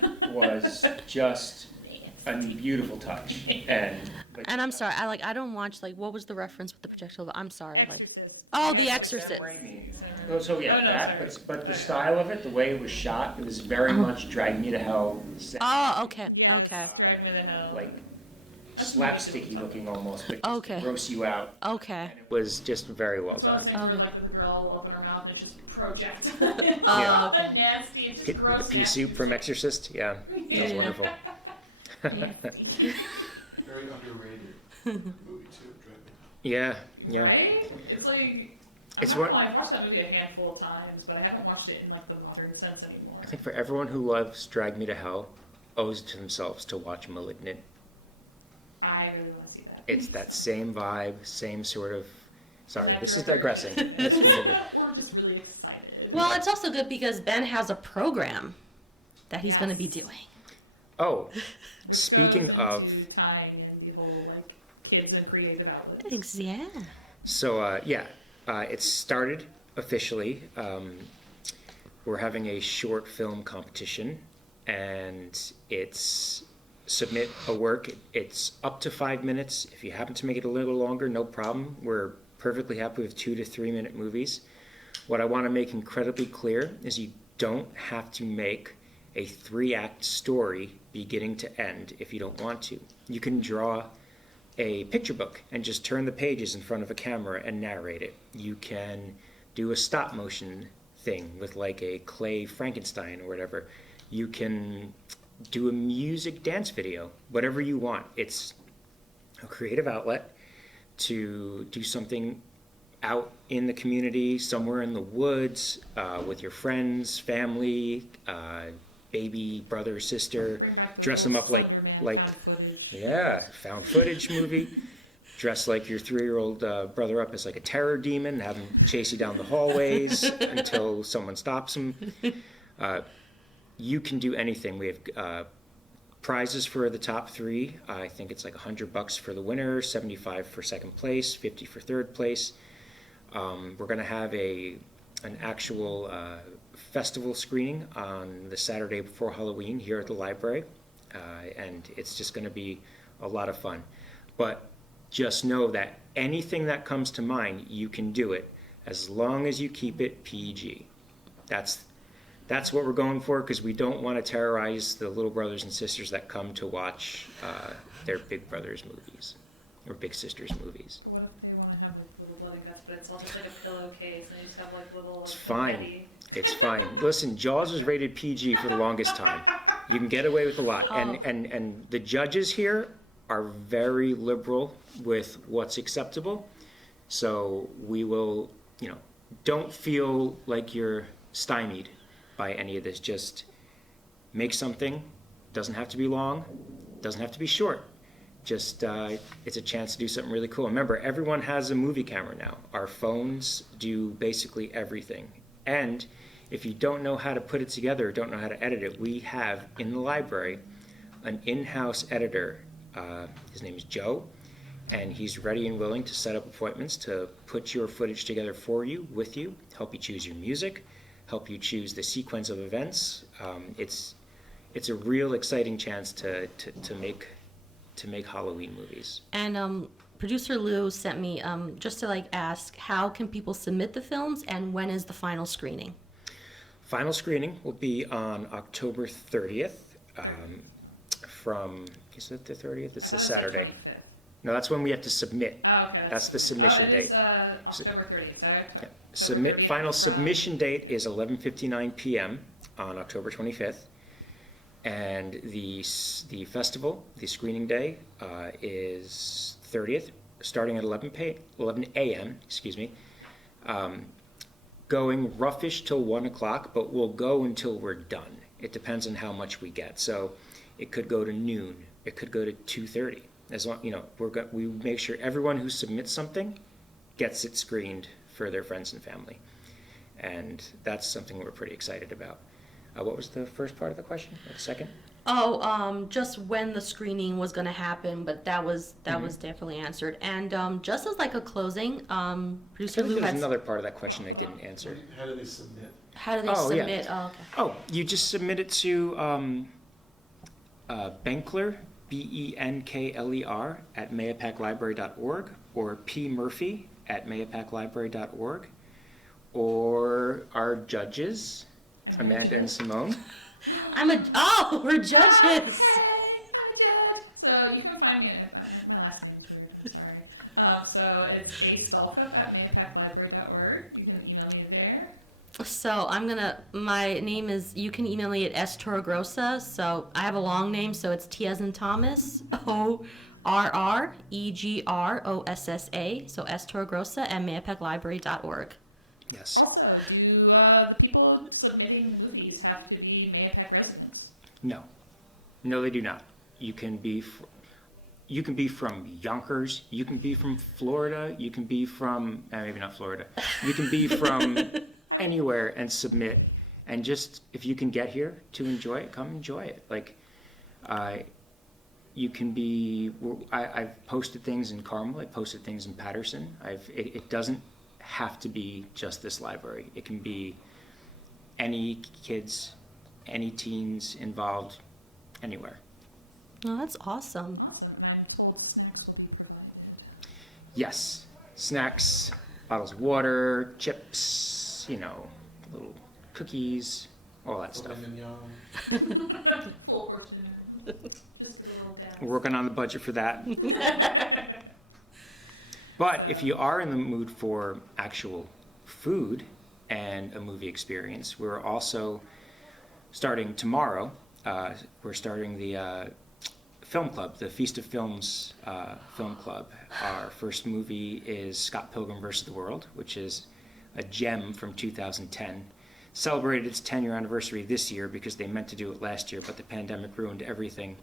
vomit, was just a beautiful touch. And I'm sorry, I don't watch like what was the reference with the projectile? I'm sorry, like Exorcist. oh, The Exorcist. Sam Raimi. Oh, so yeah, Oh, no, that, sorry. but the style of it, the way it was shot, it was very much Drag Me to Hell, Oh, okay. Drag Me to Hell. like slapsticky looking almost, but just Okay. gross you out. Okay. And it was just very well It's always done. like for like with the girl all open her mouth and just project. Yeah. The nasty, it's just The gross. pea nasty soup from shit. Exorcist, yeah, that was Yeah. wonderful. Very underrated movie too. Yeah, yeah. Right? It's like It's I'm not what- gonna lie, I've watched that movie a handful of times, but I haven't watched it in like the modern sense anymore. I think for everyone who loves Drag Me to Hell, owes it to themselves to watch *Malignant*. I really want to see that. It's that same vibe, same sort of. Sorry, this is Natural digressing. Let's continue. We're just really excited. Well, it's also good because Ben has a program that he's going to be Yes. doing. Oh, Which speaking goes of, into tying in the whole like kids and creative outlets. Thanks, yeah. so it started officially. We're having a short film competition, and it's submit a work. It's up to 5 minutes. If you happen to make it a little longer, no problem. We're perfectly happy with 2 to 3 minute movies. What I want to make incredibly clear is you don't have to make a 3-act story beginning to end if you don't want to. You can draw a picture book and just turn the pages in front of a camera and narrate it. You can do a stop motion thing with like a clay Frankenstein or whatever. You can do a music dance video, whatever you want. It's a creative outlet to do something out in the community, somewhere in the woods, with your friends, family, baby, brother, sister. Bring back the Dress them up like Slender Man found footage. yeah, found footage movie. Dress like your 3-year-old brother up as like a terror demon, have him chase you down the hallways until someone stops him. You can do anything. We have prizes for the top 3. I think it's like $100 for the winner, 75 for second place, 50 for third place. We're going to have an actual festival screening on the Saturday before Halloween here at the library, and it's just going to be a lot of fun. But just know that anything that comes to mind, you can do it as long as you keep it PG. That's what we're going for, because we don't want to terrorize the little brothers and sisters that come to watch their big brothers movies or big sisters movies. What if they want to have like little blood and guts, but it's all just like a pillowcase and they just have like little. It's like, fine. confetti? It's fine. Listen, Jaws was rated PG for the longest time. You can get away with a lot. And the judges here are very liberal with what's acceptable. So we will, don't feel like you're stymied by any of this. Just make something. Doesn't have to be long. Doesn't have to be short. Just, it's a chance to do something really cool. Remember, everyone has a movie camera now. Our phones do basically everything. And if you don't know how to put it together or don't know how to edit it, we have in the library an in-house editor. His name is Joe, and he's ready and willing to set up appointments to put your footage together for you, with you, help you choose your music, help you choose the sequence of events. It's a real exciting chance to make Halloween movies. And producer Lou sent me just to ask, how can people submit the films and when is the final screening? Final screening will be on October 30th. From, is it the 30th? It's the Saturday. No, that's when we have to submit. Oh, okay. That's the submission date. It is October 30th, right? Yeah. October 30th. Final submission date is 11:59 p.m. on October 25th. And the festival, the screening day, is 30th, starting at 11 a.m., excuse me, going roughish till 1 o'clock, but we'll go until we're done. It depends on how much we get. So it could go to noon. It could go to 2:30. As long, we make sure everyone who submits something gets it screened for their friends and family. And that's something we're pretty excited about. What was the first part of the question? Or the second? Oh, just when the screening was going to happen, but that was definitely answered. And just as like a closing, producer Lou There's has another part of that question I didn't answer. How do they submit? How do they Oh, yeah. submit? Oh, okay. Oh, you just submit it to Benkler, Benkler, at mayapaclibrary.org, or pmurphy@mayapaclibrary.org, or our judges, Amanda and Simone. We're judges. I'm a judge. So you can find me at my last name is weird, sorry. So it's astalkup@mayapaclibrary.org. You can email me there. So my name is, you can email me at storregrossa. So I have a long name, so it's T as in Thomas, ORREGROSSA. So storregrossa@mayapaclibrary.org. Yes. Also, do the people submitting movies have to be Mayapac residents? No. No, they do not. You can be from Yonkers. You can be from Florida. You can be from, maybe not Florida. You can be from anywhere and submit. And just, if you can get here to enjoy it, come enjoy it. Like, you can be, I've posted things in Carmel. I posted things in Patterson. It doesn't have to be just this library. It can be any kids, any teens involved, anywhere. Oh, that's awesome. Awesome. And I'm told snacks will be provided. Yes, snacks, bottles of water, chips, little cookies, all that stuff. Full portion. Just get a little down. We're working on the budget for that. But if you are in the mood for actual food and a movie experience, we're also starting tomorrow. We're starting the film club, the Feast of Films film club. Our first movie is Scott Pilgrim vs. the World, which is a gem from 2010. Celebrated its 10-year anniversary this year because they meant to do it last year, but the pandemic ruined everything.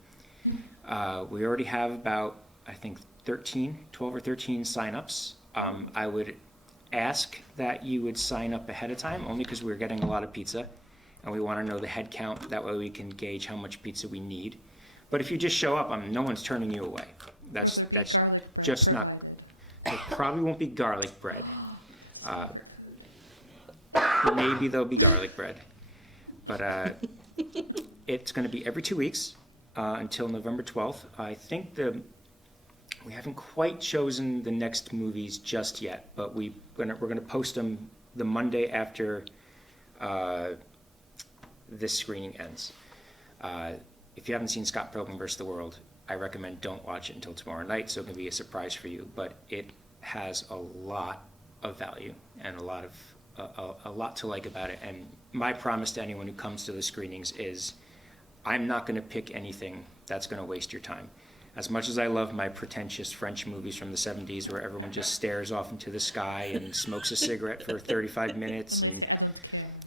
We already have about, I think, 12 or 13 signups. I would ask that you would sign up ahead of time, only because we're getting a lot of pizza, and we want to know the head count. That way we can gauge how much pizza we need. But if you just show up, no one's turning you away. That's just not. There probably won't be garlic bread. Maybe there'll be garlic bread, but it's going to be every 2 weeks until November 12th. I think we haven't quite chosen the next movies just yet, but we're gonna post them the Monday after this screening ends. If you haven't seen Scott Pilgrim vs. the World, I recommend don't watch it until tomorrow night, so it can be a surprise for you. But it has a lot of value and a lot to like about it. And my promise to anyone who comes to the screenings is, I'm not going to pick anything that's going to waste your time. As much as I love my pretentious French movies from the 70s where everyone just stares off into the sky and smokes a cigarette for 35 minutes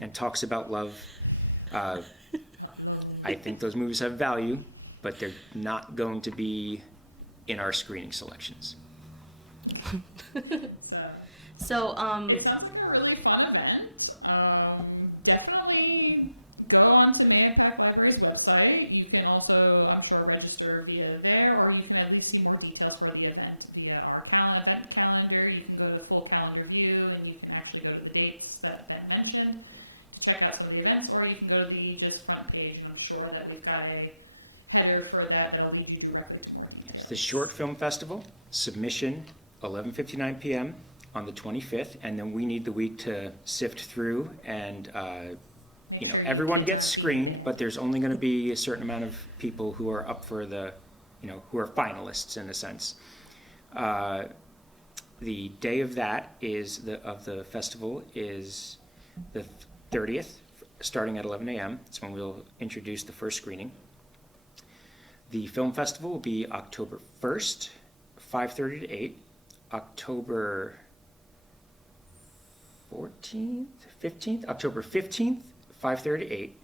and talks about love, I think those movies have value, but they're not going to be in our screening selections. So, it sounds like a really fun event. Definitely go onto Mayapac Library's website. You can also, I'm sure, register via there, or you can at least see more details for the event via our event calendar. You can go to the full calendar view, and you can actually go to the dates that mentioned to check out some of the events, or you can go to the just front page, and I'm sure that we've got a header for that'll lead you directly to more details. It's the Short Film Festival, submission 11:59 p.m. on the 25th, and then we need the week to sift through and you know, sure everyone get gets those screened, people. but there's only going to be a certain amount of people who are up for the, you know, who are finalists in a sense. The day of that is of the festival is the 30th, starting at 11 a.m. That's when we'll introduce the first screening. The film festival will be October 1st, 5:30 to 8. October 14th, 15th, October 15th, 5:30 to 8.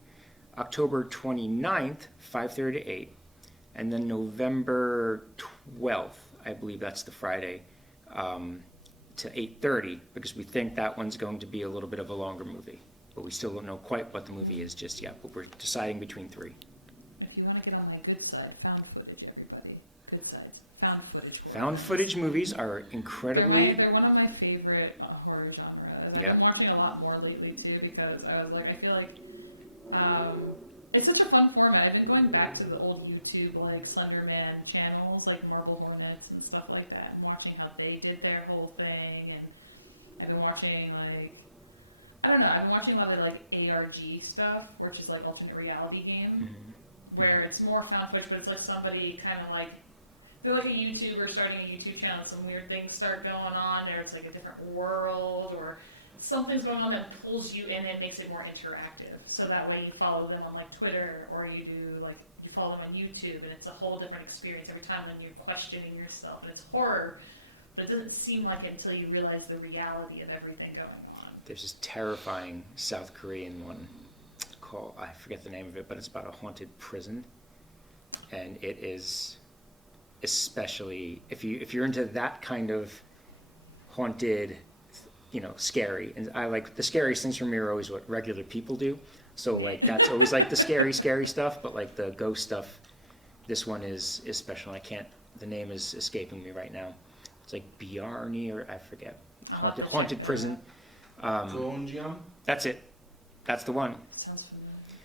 October 29th, 5:30 to 8. And then November 12th, I believe that's the Friday, to 8:30, because we think that one's going to be a little bit of a longer movie. But we still don't know quite what the movie is just yet, but we're deciding between three. If you want to get on my good side, found footage, everybody. Good sides. Found footage. Found footage movies are incredibly... They're one of my favorite horror genres. Yeah. I've been watching a lot more lately too because I was like, I feel like it's such a fun format. I've been going back to the old YouTube like Slender Man channels, like Marble Hornets and stuff like that, and watching how they did their whole thing. And I've been watching like, I don't know, I've been watching a lot of like ARG stuff, which is like alternate reality game, where it's more found footage, but it's like somebody kind of like, they're like a YouTuber starting a YouTube channel, and some weird things start going on, or it's like a different world, or something's going on that pulls you in and makes it more interactive. So that way you follow them on like Twitter, or you do like, you follow them on YouTube, and it's a whole different experience every time when you're questioning yourself. And it's horror, but it doesn't seem like it until you realize the reality of everything going on. There's this terrifying South Korean one called, I forget the name of it, but it's about a haunted prison. And it is especially, if you're into that kind of haunted, you know, scary. And I like, the scariest things for me are always what regular people do. So like, that's always like the scary stuff, but like the ghost stuff, this one is special. I can't, the name is escaping me right now. It's like Bjarni, or I forget. Haunted prison. Gonjiam? That's it. That's the one. Sounds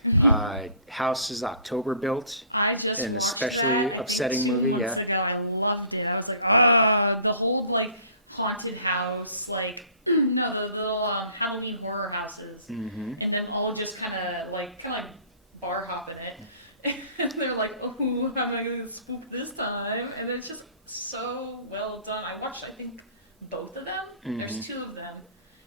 familiar. House is October built. I just An watched especially that, upsetting I think, movie, 2 yeah. months ago. I loved it. I was like, ah, the whole like haunted house, like no, the little Halloween horror houses, Mm-hmm. and them all just kind of like bar hopping it, and they're like, oh, how am I gonna get spooked this time? And it's just so well done. I watched, I think, both of them. Mhm. There's 2 of them.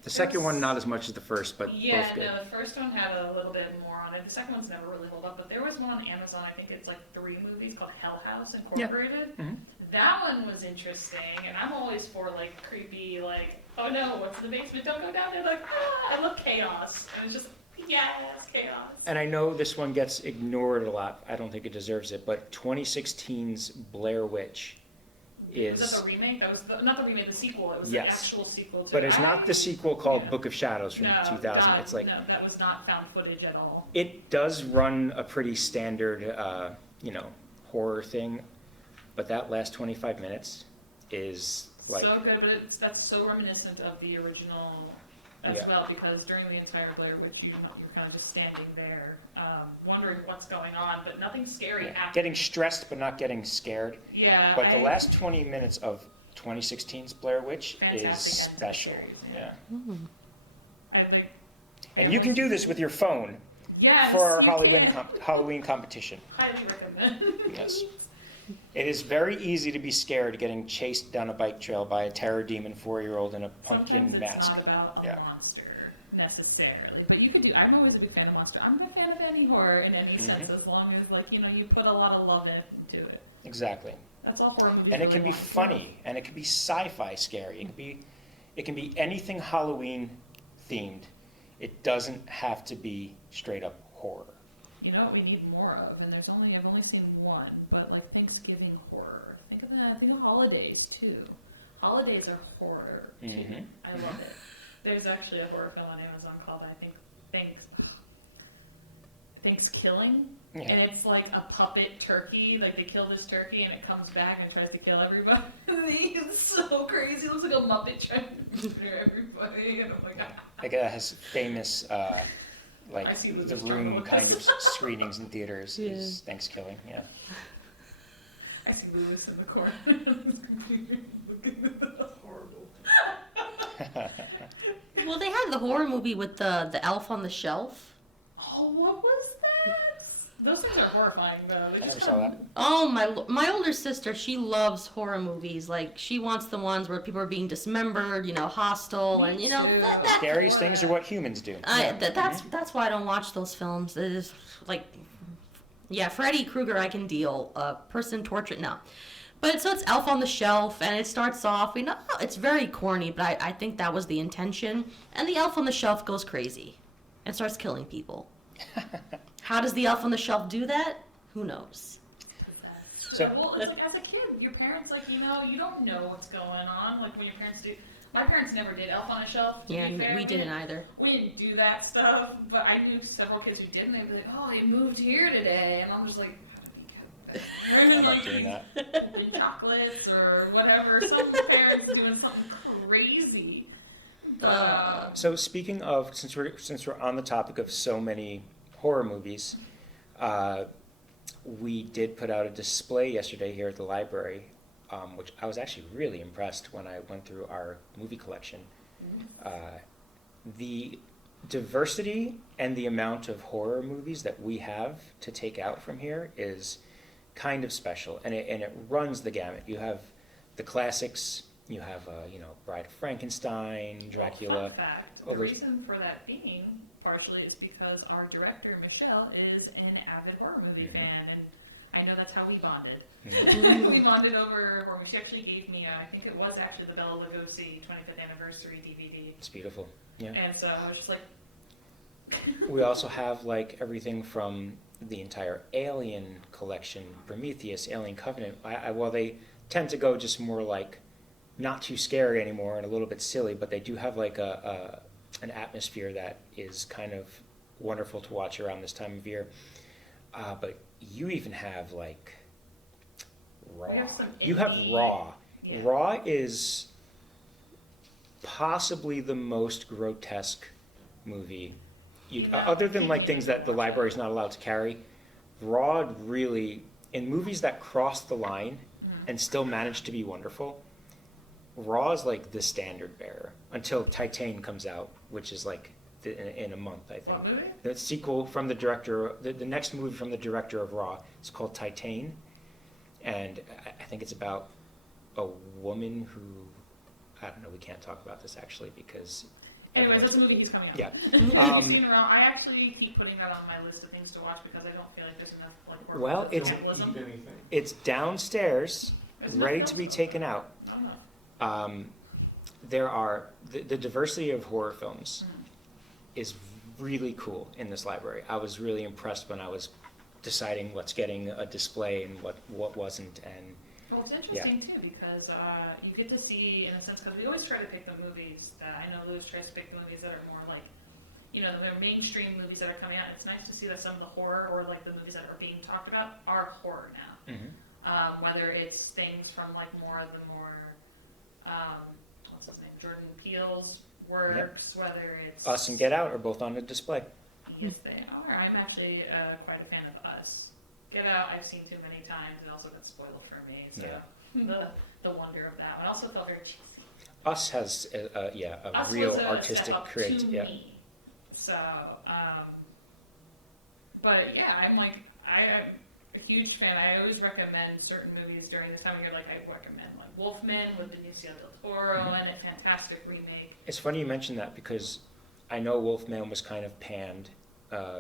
The second one, not as much as the first, but Yeah, both good. no, the first one had a little bit more on it. The second one's never really held up, but there was one on Amazon, I think it's like 3 movies called Hell House Incorporated. Mhm. That one was interesting, and I'm always for like creepy, like, oh no, what's in the basement, don't go down there, like, ah, I love chaos. And it's just, yes, chaos. And I know this one gets ignored a lot. I don't think it deserves it, but 2016's Blair Witch Was is... that the remake? That was not the remake, the sequel. It was Yes. the actual sequel to But it's not the sequel called Yeah. Book of Shadows from no, 2000. It's like, no, that was not found footage at all. it does run a pretty standard, you know, horror thing, but that last 25 minutes is like... So good, but that's so reminiscent of the original as Yeah. well, because during the entire Blair Witch, you're kind of just standing there, wondering what's going on, but nothing scary happens. Getting stressed but not getting scared. Yeah. But the last 20 minutes of 2016's Blair Witch is Fantastic and special. scary, Yeah. I think. And you can do this with your phone Yes, for our you Halloween can. Halloween competition. Highly recommend. Yes. It is very easy to be scared getting chased down a bike trail by a terror demon 4-year-old in a pumpkin Sometimes mask. it's not about a Yeah. monster necessarily, but you could do. I'm always a big fan of monster. I'm a fan of any horror in any sense, as long as like you put a lot of love into it. Exactly. That's all horror movies. And it really can be want. funny, and it can be sci-fi scary. It can be anything Halloween themed. It doesn't have to be straight up horror. You know what we need more of, and I've only seen one, but like Thanksgiving horror. Think of that. Think of holidays too. Holidays are horror too. Mhm. I love it. There's actually a horror film on Amazon called Thanksgiving, Yeah. and it's like a puppet turkey. Like they kill this turkey, and it comes back and tries to kill everybody. It's so crazy. It looks like a Muppet trying to murder everybody, and I'm like, Like it has famous, like I see the Lucas room Jungle kind of Lucas. screenings in theaters Yeah. is Thanksgiving. Yeah. I see Lewis in the corner. He's completely looking at the horrible. Well, they had the horror movie with the elf on the shelf. saw that? Oh, my older sister, she loves horror movies. Like, she wants the ones where people are being dismembered, hostile, and, that Scariest things are what humans do. that's why I don't watch those films. It is, like, yeah, Freddy Krueger I can deal. Person tortured, no. But so it's Elf on the Shelf, and it starts off, it's very corny, but I think that was the intention. And the Elf on the Shelf goes crazy and starts killing people. How does the Elf on the Shelf do that? Who knows? Well, it's like as a kid, your parents, you don't know what's going on. Like when your parents do. My parents never did Elf on a Shelf. Yeah, we didn't either. We didn't do that stuff, but I knew several kids who did, and they'd be like, "Oh, they moved here today," and I'm just like, I'm not doing that. Chocolates or whatever. Some parents doing something crazy. So speaking of, since we're on the topic of so many horror movies, we did put out a display yesterday here at the library, which I was actually really impressed when I went through our movie collection. The diversity and the amount of horror movies that we have to take out from here is kind of special, and it runs the gamut. You have the classics. You have Bride of Frankenstein, Dracula. Fun fact: the reason for that being partially is because our director Michelle is an avid horror movie fan, and I know that's how we bonded. We bonded over where she actually gave me, I think it was actually the Bela Lugosi 25th anniversary DVD. It's beautiful. Yeah. And so I was just like. We also have everything from the entire Alien collection, Prometheus, Alien Covenant. Well, they tend to go just more not too scary anymore and a little bit silly, but they do have an atmosphere that is kind of wonderful to watch around this time of year. But you even have Raw. You have Raw. Yeah. Raw is possibly the most grotesque movie. Other than things that the library is not allowed to carry, Raw really, in movies that cross the line and still manage to be wonderful, Raw is the standard bearer until Titan comes out, which is in a month, I think. The sequel from the director, the next movie from the director of Raw is called Titan, and I think it's about a woman who, I don't know, we can't talk about this actually because... Anyways, this movie is coming out. Yeah. You've seen Raw. I actually keep putting that on my list of things to watch because I don't feel like there's enough horror. Well, it's downstairs, ready to be taken out. There are the diversity of horror films is really cool in this library. I was really impressed when I was deciding what's getting a display and what wasn't. And well, it's interesting too because you get to see, in a sense, because we always try to pick the movies that I know Louis tries to pick the movies that are more they're mainstream movies that are coming out. It's nice to see that some of the horror or the movies that are being talked about are horror now. Whether it's things from more of the more what's his name, Jordan Peele's works, whether it's Us and Get Out are both on the display. Yes, they are. I'm actually quite a fan of Us. Get Out, I've seen too many times. It also got spoiled for me, so the wonder of that. I also felt very cheesy. Us has a Us real was a artistic step up create. to Yeah. me. So, but yeah, I'm a huge fan. I always recommend certain movies during this time of year. I recommend Wolfman with Benicio del Toro and a fantastic remake. It's funny you mention that because I know Wolfman was kind of panned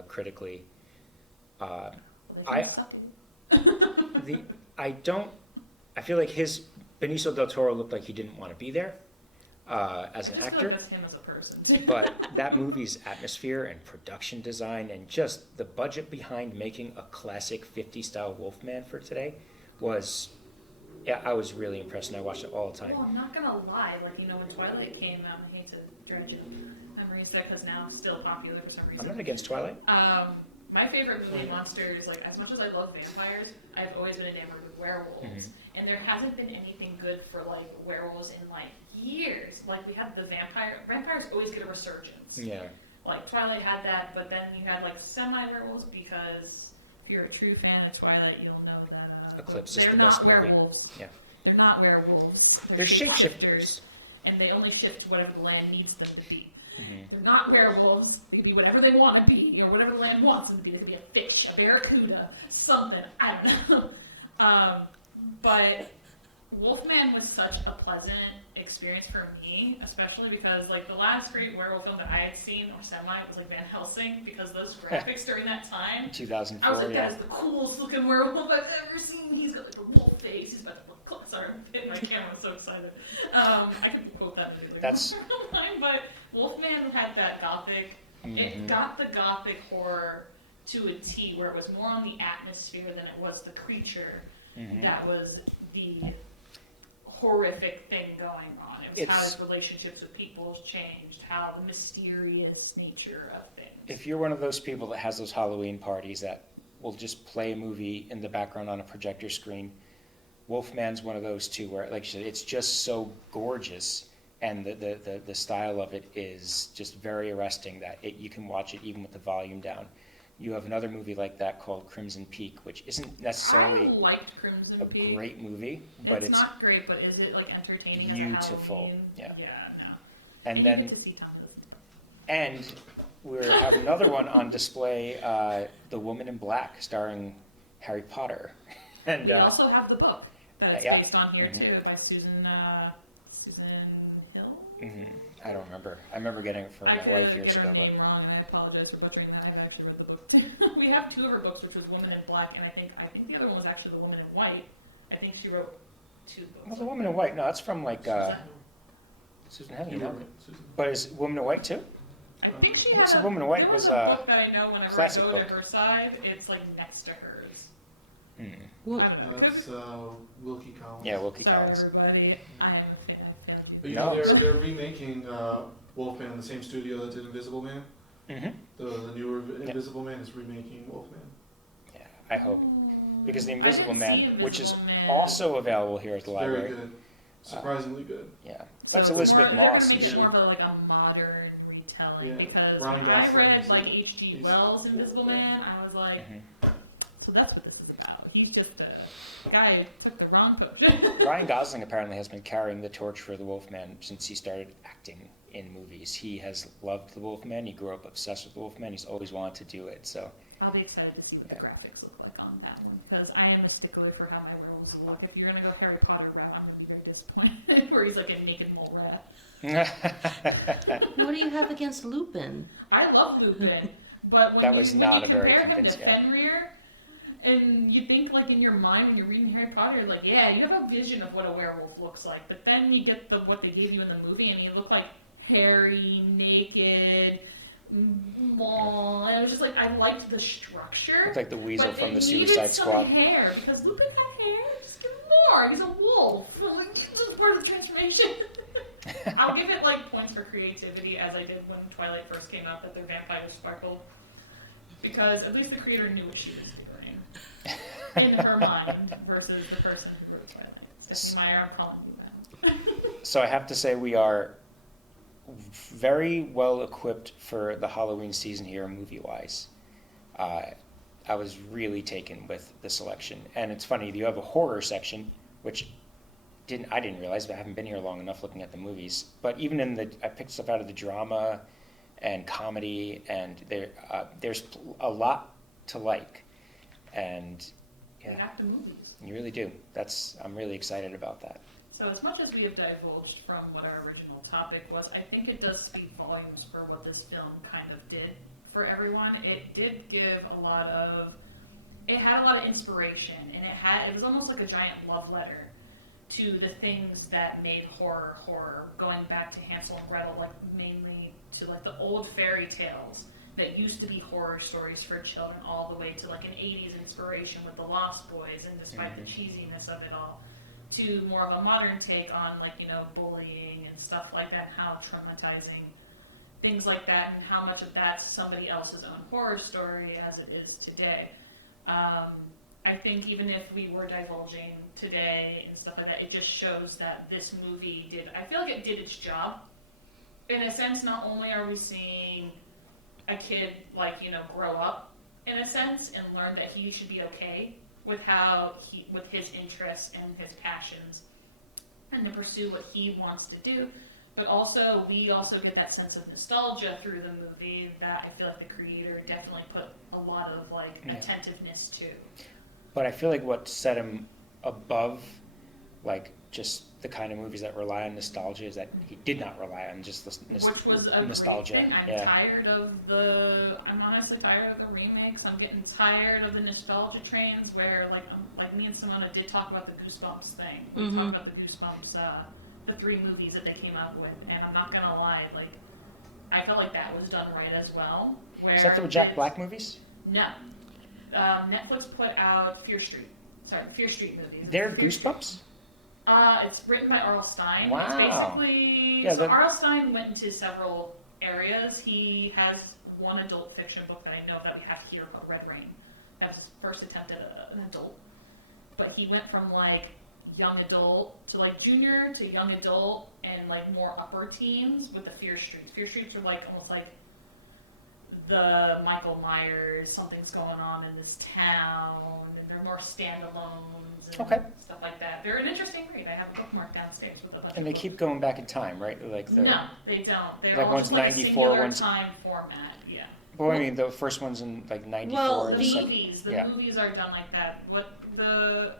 critically. I feel like his Benicio del Toro looked like he didn't want to be there as an actor. I just feel like that's him as a person. But that movie's atmosphere and production design and just the budget behind making a classic 50s style Wolfman for today was, I was really impressed and I watched it all the time. Well, I'm not gonna lie, when Twilight came out, I hate to dredge it memories because now it's still popular for some reason. I'm not against Twilight. My favorite movie, monsters, as much as I love vampires, I've always been enamored with werewolves. And there hasn't been anything good for werewolves in years. We had the vampires always get a resurgence. Yeah. Twilight had that, but then you had semi-werewolves because if you're a true fan of Twilight, you'll know that Eclipse is they're the not best movie. werewolves. Yeah. They're not werewolves. They're shapeshifters. And they only shift whatever the land needs them to be. They're not werewolves. They be whatever they want to be, or whatever the land wants them to be. It could be a fish, a barracuda, something. I don't know. But Wolfman was such a pleasant experience for me, especially because like the last great werewolf film that I had seen, or semi, was like Van Helsing, because those graphics during that time, 2004, I was like, that is the coolest looking werewolf I've ever seen. He's got like a wolf face. He's about to look close. Sorry, I'm hitting my camera. I'm so excited. I could quote that in That's... but Wolfman had that gothic. It got the gothic horror to a T, where it was more on the atmosphere than it was the creature. That was the horrific thing going on. It was how his relationships with people changed, how the mysterious nature of things. If you're one of those people that has those Halloween parties that will just play a movie in the background on a projector screen, Wolfman's one of those too, where, like you said, it's just so gorgeous, and the style of it is just very arresting that you can watch it even with the volume down. You have another movie like that called Crimson Peak, which isn't necessarily a great movie, but it's not great. But is it like entertaining? Beautiful, yeah. Yeah, no. And you then, get to see Tom Hiddleston. and we have another one on display, The Woman in Black, starring Harry Potter, and we also have the book that it's based on here too, by Susan Hill. I don't remember. I remember getting it from my wife years ago. I get her name wrong, and I apologize for butchering that. I've actually read the book. We have two of her books, which was Woman in Black, and I think the other one was actually The Woman in White. I think she wrote two books. Well, The Woman in White, no, that's from like Susan Hill, you know. But is Woman in White too? I think she had a Woman in White was a book that I know whenever I go to her side, it's like next to hers. That's Wilkie Collins. Yeah, Wilkie Collins. Sorry, everybody. I am a fan. But you know, they're remaking Wolfman in the same studio that did Invisible Man. The newer Invisible Man is remaking Wolfman. Yeah, I hope. Because the Invisible Man, which is also available here at the library. Very good. Surprisingly good. Yeah. That's Elizabeth Moss. They're making more of like a modern retelling, because when I read like H.G. Wells' Invisible Man, I was like, so that's what this is about. He's just a guy who took the wrong potion. Ryan Gosling apparently has been carrying the torch for the Wolfman since he started acting in movies. He has loved the Wolfman. He grew up obsessed with the Wolfman. He's always wanted to do it. So I'll be excited to see what the graphics look like on that one, because I am a stickler for how my werewolves look. If you're going to go Harry Potter route, I'm going to be very disappointed where he's like a naked mole rat. What do you have against Lupin? I love Lupin, but when that was not a very compare him convincing. to Fenrir, and you think like in your mind when you're reading Harry Potter, you're like, yeah, you have a vision of what a werewolf looks like, but then you get what they gave you in the movie, and he looked like hairy, naked. And it was just like, I liked the structure. Looked like the weasel but from the it Suicide needed Squad. Some hair, because Lupin had hair. Just give him more. He's a wolf. This is part of the transformation. I'll give it like points for creativity, as I did when Twilight first came out, that their vampires sparkled, because at least the creator knew what she was doing in her mind versus the person who wrote Twilight. Stephanie Meyer, I'm calling you now. So I have to say we are very well equipped for the Halloween season here, movie-wise. I was really taken with the selection, and it's funny, you have a horror section, which I didn't realize, but I haven't been here long enough looking at the movies. But even I picked stuff out of the drama and comedy, and there's a lot to like, and Yeah. The movies. You really do. I'm really excited about that. So as much as we have divulged from what our original topic was, I think it does speak volumes for what this film kind of did for everyone. It did give it had a lot of inspiration, and it was almost like a giant love letter to the things that made horror, going back to Hansel and Gretel, like mainly to like the old fairy tales that used to be horror stories for children, all the way to like an 80s inspiration with the Lost Boys, and despite the cheesiness of it all, to more of a modern take on like, bullying and stuff like that, and how traumatizing things like that, and how much of that's somebody else's own horror story as it is today. I think even if we were divulging today and stuff like that, it just shows that this movie I feel like it did its job. In a sense, not only are we seeing a kid grow up in a sense and learn that he should be okay with with his interests and his passions and to pursue what he wants to do, But also, we also get that sense of nostalgia through the movie that I feel like the creator definitely put a lot of like attentiveness to. But I feel like what set him above, like, just the kind of movies that rely on nostalgia is that he did not rely on just Which was a nostalgia. Great thing. I'm honestly tired of the remakes. I'm getting tired of the nostalgia trains where, like me and Simona did talk about the Goosebumps thing. We talked about the Goosebumps, the 3 movies that they came out with, and I'm not gonna lie, like, I felt like that was done right as well. Is that the Jack Black movies? No. Netflix put out Fear Street movies. They're Goosebumps? It's written by R.L. Stine. Wow. It's basically R.L. Stine went into several areas. He has one adult fiction book that I know that we have here about Red Rain. That was his first attempt at an adult. But he went from like young adult to like junior to young adult and like more upper teens with the Fear Streets. Fear Streets are like almost like the Michael Myers, something's going on in this town, and they're more standalones and stuff like that. They're an interesting read. I have a bookmark downstairs with a bunch. And they keep going back in time, right? Like no, they don't. They're like all one's just like 94, a singular one's time format. Yeah. Well, I mean, the first one's in like 94. Well, or The something. movies are done like that. What the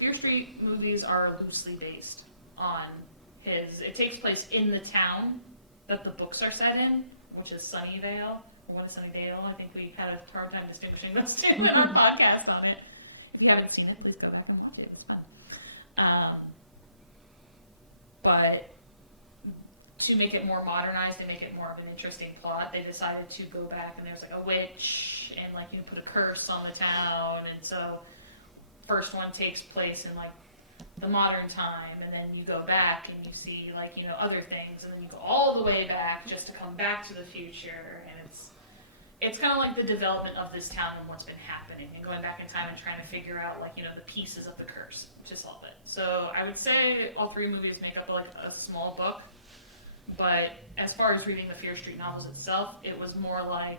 Fear Street movies are loosely based on his. It takes place in the town that the books are set in, which is Sunnyvale. Or what is Sunnydale? I think we had a hard time distinguishing those two in our podcast on it. If you haven't seen it, please go back and watch it. It's fun. But to make it more modernized and make it more of an interesting plot, they decided to go back and there's like a witch and like you put a curse on the town, and so first one takes place in like the modern time, and then you go back and you see like other things, and then you go all the way back just to come back to the future, and it's kind of like the development of this town and what's been happening, and going back in time and trying to figure out like the pieces of the curse, just all of it. So I would say all 3 movies make up like a small book, but as far as reading the Fear Street novels itself, it was more like,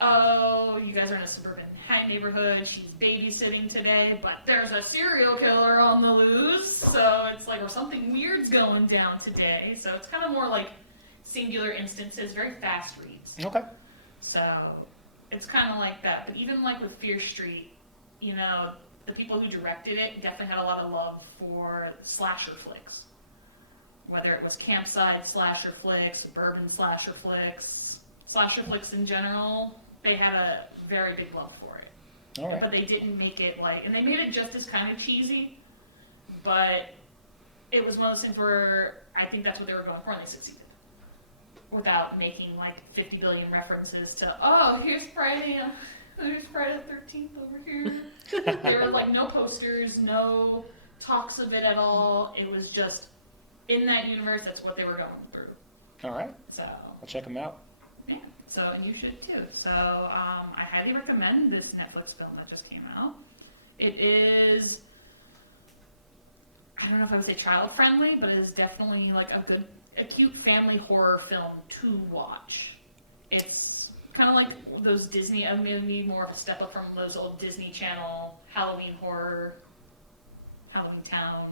oh, you guys are in a suburban high neighborhood, she's babysitting today, but there's a serial killer on the loose, so it's like, or something weird's going down today. So it's kind of more like singular instances, very fast reads. Okay. So it's kind of like that. But even like with Fear Street, the people who directed it definitely had a lot of love for slasher flicks. Whether it was campsite slasher flicks, suburban slasher flicks in general, they had a very big love for it. All right. But they didn't make it like, and they made it just as kind of cheesy, but it was one of those things where I think that's what they were going for, and they succeeded. Without making like 50 billion references to, oh, here's Friday the 13th over here. There were like no posters, no talks of it at all. It was just in that universe, that's what they were going through. All right. So I'll check them out. yeah, so you should too. So I highly recommend this Netflix film that just came out. It is, I don't know if I would say child friendly, but it is definitely like a cute family horror film to watch. It's kind of like those Disney, I mean, maybe more of a step up from those old Disney Channel Halloween horror, Halloween Town.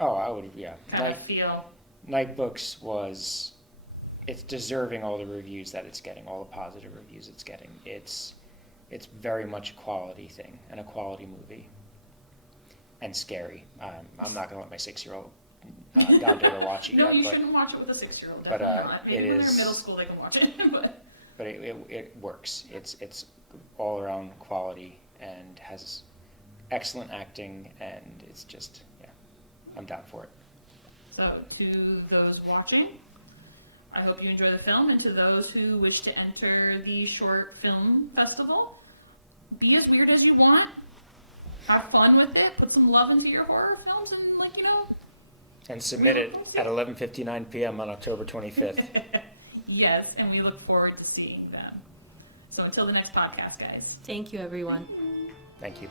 Oh, I would, yeah. Kind of feel. Night Books it's deserving all the reviews that it's getting, all the positive reviews it's getting. It's very much a quality thing and a quality movie. And scary. I'm not going to let my 6-year-old goddaughter watch it No, yet. you shouldn't watch it with a 6-year-old. But Maybe when they're in middle school they can watch it. But it works. It's all around quality and has excellent acting, and it's just, I'm down for it. So to those watching, I hope you enjoy the film, and to those who wish to enter the short film festival, be as weird as you want. Have fun with it. Put some love into your horror films, and And submit it at 11:59 p.m. on October 25th. Yes, and we look forward to seeing them. So until the next podcast, guys. Thank you, everyone. Thank you.